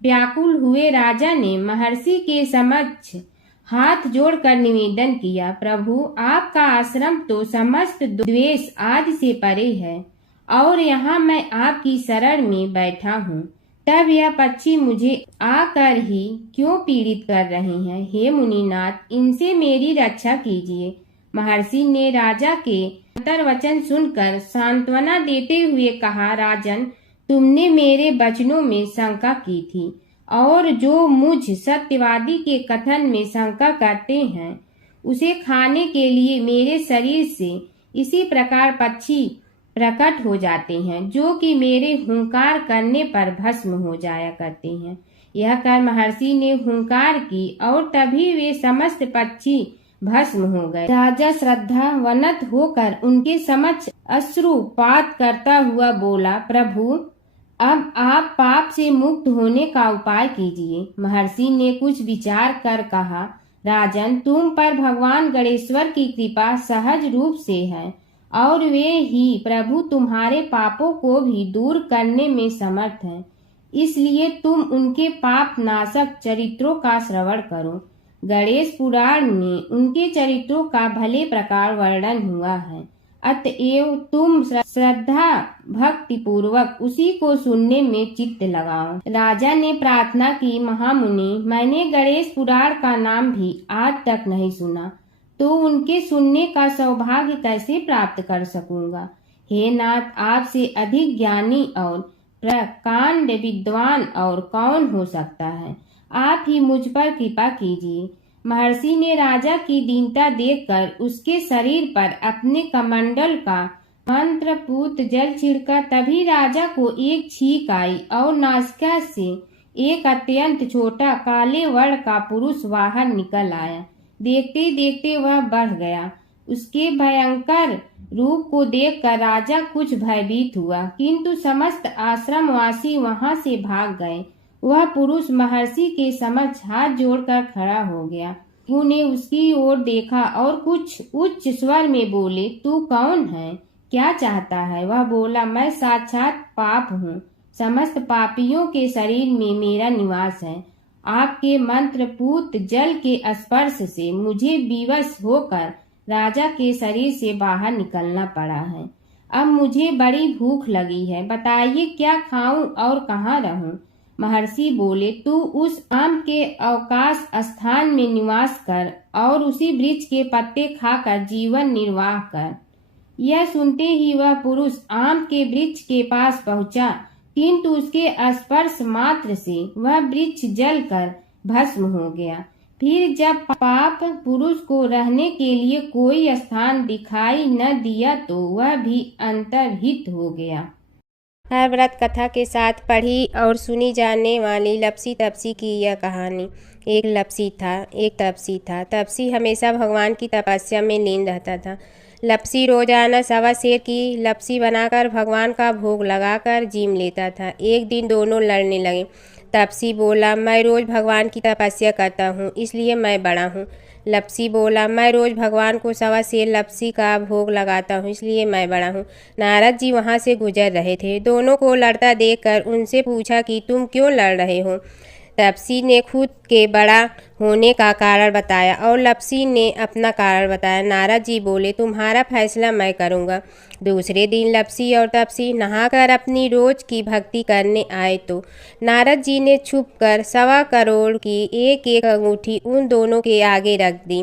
व्याकुल हुए राजा ने महर्षि के समक्ष हाथ जोड़कर निवेदन किया, प्रभु, आपका आश्रम तो समस्त द्वेष आदि से परे है और यहाँ मैं आपकी शरण में बैठा हूँ। तब यह पक्षी मुझे आकर ही क्यों पीड़ित कर रहे हैं? हे मुनिनाथ, इनसे मेरी रक्षा कीजिए। महर्षि ने राजा के अंतर्वचन सुनकर सांत्वना देते हुए कहा, राजन, तुमने मेरे वचनों में शंका की थी और जो मुझ सत्यवादी के कथन में शंका करते हैं, उसे खाने के लिए मेरे शरीर से इसी प्रकार पक्षी प्रकट हो जाते हैं, जो कि मेरे हुंकार करने पर भस्म हो जाया करते हैं। यह कर महर्षि ने हुंकार की और तभी वे समस्त पक्षी भस्म हो गए। राजा श्रद्धावनत होकर उनके समक्ष अश्रुपात करता हुआ बोला, प्रभु, अब आप पाप से मुक्त होने का उपाय कीजिए। महर्षि ने कुछ विचार कर कहा, राजन, तुम पर भगवान गणेश्वर की कृपा सहज रूप से है और वे ही प्रभु तुम्हारे पापों को भी दूर करने में समर्थ हैं। इसलिए तुम उनके पाप नाशक चरित्रों का श्रवण करो। गणेश पुराण में उनके चरित्रों का भले प्रकार वर्णन हुआ है, अतएव तुम श्रद्धा भक्ति पूर्वक उसी को सुनने में चित्त लगाओ। राजा ने प्रार्थना की, महामुनि, मैंने गणेश पुराण का नाम भी आज तक नहीं सुना, तो उनके सुनने का सौभाग्य कैसे प्राप्त कर सकूंगा? हे नाथ, आपसे अधिक ज्ञानी और प्रकांड विद्वान और कौन हो सकता है? आप ही मुझ पर कृपा कीजिए। महर्षि ने राजा की दीनता देखकर उसके शरीर पर अपने कमंडल का मंत्रपूत जल छिड़का। तभी राजा को एक छींक आई और नासिका से एक अत्यंत छोटा काले वर्ण का पुरुष बाहर निकल आया। देखते देखते वह बढ़ गया। उसके भयंकर रूप को देखकर राजा कुछ भयभीत हुआ, किंतु समस्त आश्रमवासी वहां से भाग गए। वह पुरुष महर्षि के समक्ष हाथ जोड़कर खड़ा हो गया। उन्हें उसकी ओर देखा और कुछ उच्च स्वर में बोले, तू कौन है? क्या चाहता है? वह बोला, मैं साक्षात पाप हूँ। समस्त पापियों के शरीर में मेरा निवास है। आपके मंत्रपूत जल के स्पर्श से मुझे विवश होकर राजा के शरीर से बाहर निकलना पड़ा है। अब मुझे बड़ी भूख लगी है, बताइए क्या खाऊं और कहाँ रहूं। महर्षि बोले, तू उस आम के अवकाश स्थान में निवास कर और उसी वृक्ष के पत्ते खाकर जीवन निर्वाह कर। यह सुनते ही वह पुरुष आम के वृक्ष के पास पहुंचा, किंतु उसके स्पर्श मात्र से वह वृक्ष जलकर भस्म हो गया। फिर जब पाप पुरुष को रहने के लिए कोई स्थान दिखाई न दिया तो वह भी अंतर्हित हो गया। हर व्रत कथा के साथ पढ़ी और सुनी जाने वाली लपसी तपसी की यह कहानी। एक तपसी था। तपसी हमेशा भगवान की तपस्या में लीन रहता था। लपसी रोजाना सवा सेर की लपसी बनाकर भगवान का भोग लगाकर जीम लेता था। एक दिन दोनों लड़ने लगे। तपसी बोला, मैं रोज़ भगवान की तपस्या करता हूँ, इसलिए मैं बड़ा हूँ। लपसी बोला, मैं रोज़ भगवान को सवा सेर लपसी का भोग लगाता हूँ, इसलिए मैं बड़ा हूँ। नारद जी वहाँ से गुजर रहे थे। दोनों को लड़ता देखकर उनसे पूछा कि तुम क्यों लड़ रहे हो। तपसी ने खुद के बड़ा होने का कारण बताया और लपसी ने अपना कारण बताया। नारद जी बोले, तुम्हारा फैसला मैं करूँगा। दूसरे दिन लपसी और तपसी नहाकर अपनी रोज की भक्ति करने आए तो नारद जी ने छुपकर 1.25 करोड़ की एक एक अंगूठी उन दोनों के आगे रख दी।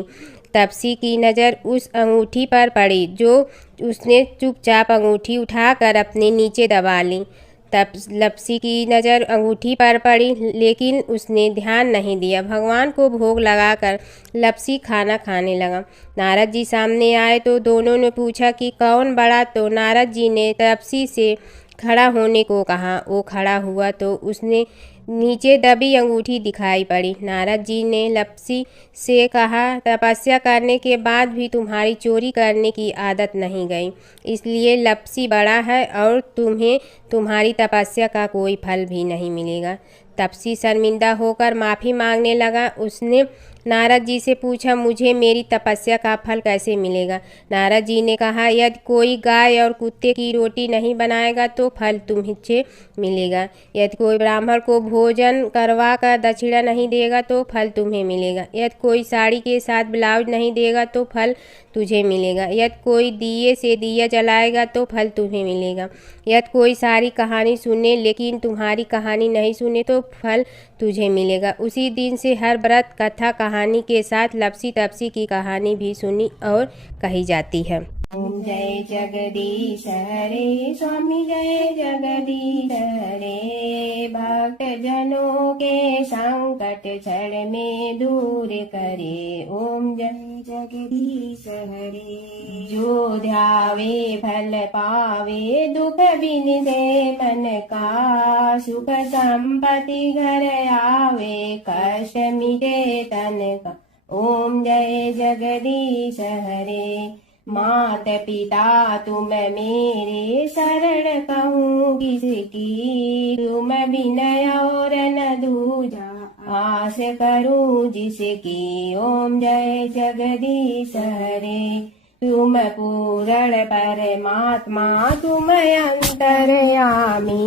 तपसी की नज़र उस अंगूठी पर पड़ी जो उसने चुपचाप अंगूठी उठाकर अपने नीचे दबा ली। तब लपसी की नज़र अंगूठी पर पड़ी, लेकिन उसने ध्यान नहीं दिया। भगवान को भोग लगाकर लपसी खाना खाने लगा। नारद जी सामने आए तो दोनों ने पूछा कि कौन बड़ा, तो नारद जी ने तपसी से खड़ा होने को कहा। वो खड़ा हुआ तो उसने नीचे दबी अंगूठी दिखाई पड़ी। नारद जी ने लपसी से कहा, तपस्या करने के बाद भी तुम्हारी चोरी करने की आदत नहीं गई, इसलिए लपसी बड़ा है और तुम्हें तुम्हारी तपस्या का कोई फल भी नहीं मिलेगा। तपसी शर्मिंदा होकर माफ़ी मांगने लगा। उसने नारद जी से पूछा, मुझे मेरी तपस्या का फल कैसे मिलेगा। नारद जी ने कहा, यदि कोई गाय और कुत्ते की रोटी नहीं बनाएगा तो फल तुम्हें मिलेगा। यदि कोई ब्राह्मण को भोजन करवा कर दक्षिणा नहीं देगा तो फल तुम्हें मिलेगा। यदि कोई साड़ी के साथ ब्लाउज नहीं देगा तो फल तुझे मिलेगा। यदि कोई दिए से दिया जलाएगा तो फल तुम्हें मिलेगा। यदि कोई सारी कहानी सुने लेकिन तुम्हारी कहानी नहीं सुने तो फल तुझे मिलेगा। उसी दिन से हर व्रत कथा कहानी के साथ लपसी तपसी की कहानी भी सुनी और कही जाती है। ओम जय जगदीश हरे स्वामी, जय जगदीश हरे। भक्त जनों के संकट क्षण में दूर करे। ओम जय जगदीश हरे। जो ध्यावे फल पावे, दुख बिन दे मन का। सुख संपत्ति घर आवे, कष्ट मिटे तन का। ओम जय जगदीश हरे। मात पिता तुम मेरे, शरण कहूँ किसकी। तुम विनय और न दूजा, आस करूँ जिसकी। ओम जय जगदीश हरे। तुम पूर्ण परमात्मा, तुम अंतर्यामी।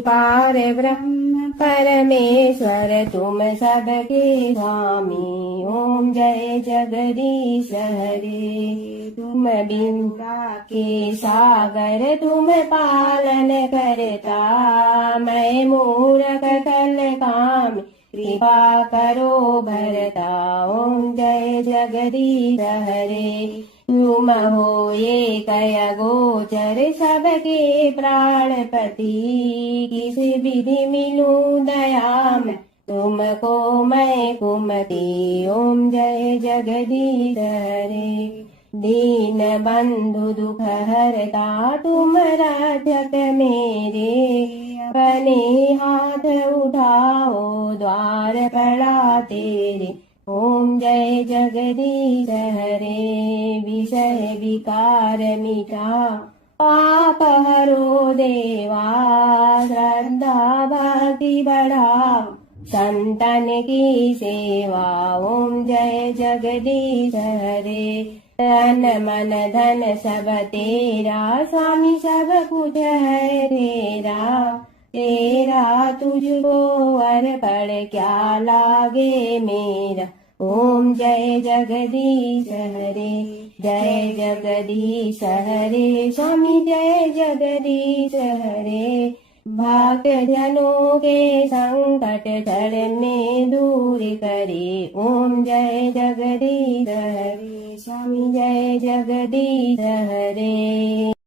पार ब्रह्म परमेश्वर, तुम सबके स्वामी। ओम जय जगदीश हरे। तुम बिंदा के सागर, तुम पालन करता। मैं मूरख कल काम, कृपा करो भरता। ओम जय जगदीश हरे। तुम हो ये कय गोचर, सबके प्राणपति। किस विधि मिलूं दया में, तुमको मैं कुमति। ओम जय जगदीश हरे। दीन बंधु दुख हरता, तुम रक्षक मेरे। अपने हाथ उठाओ, द्वार पड़ा तेरे। ओम जय जगदीश हरे। विषय विकार मिटा, पाप हरो देवा। श्रद्धा भक्ति बढ़ाओ, संतन की सेवा। ओम जय जगदीश हरे। तन मन धन सब तेरा, स्वामी सब कुछ है तेरा। तेरा तुझको अर्पण क्या लागे मेरा। ओम जय जगदीश हरे। जय जगदीश हरे स्वामी जय जगदीश हरे। भक्त जनों के संकट टलने दूर करे। ओम जय जगदीश हरे स्वामी जय जगदीश हरे।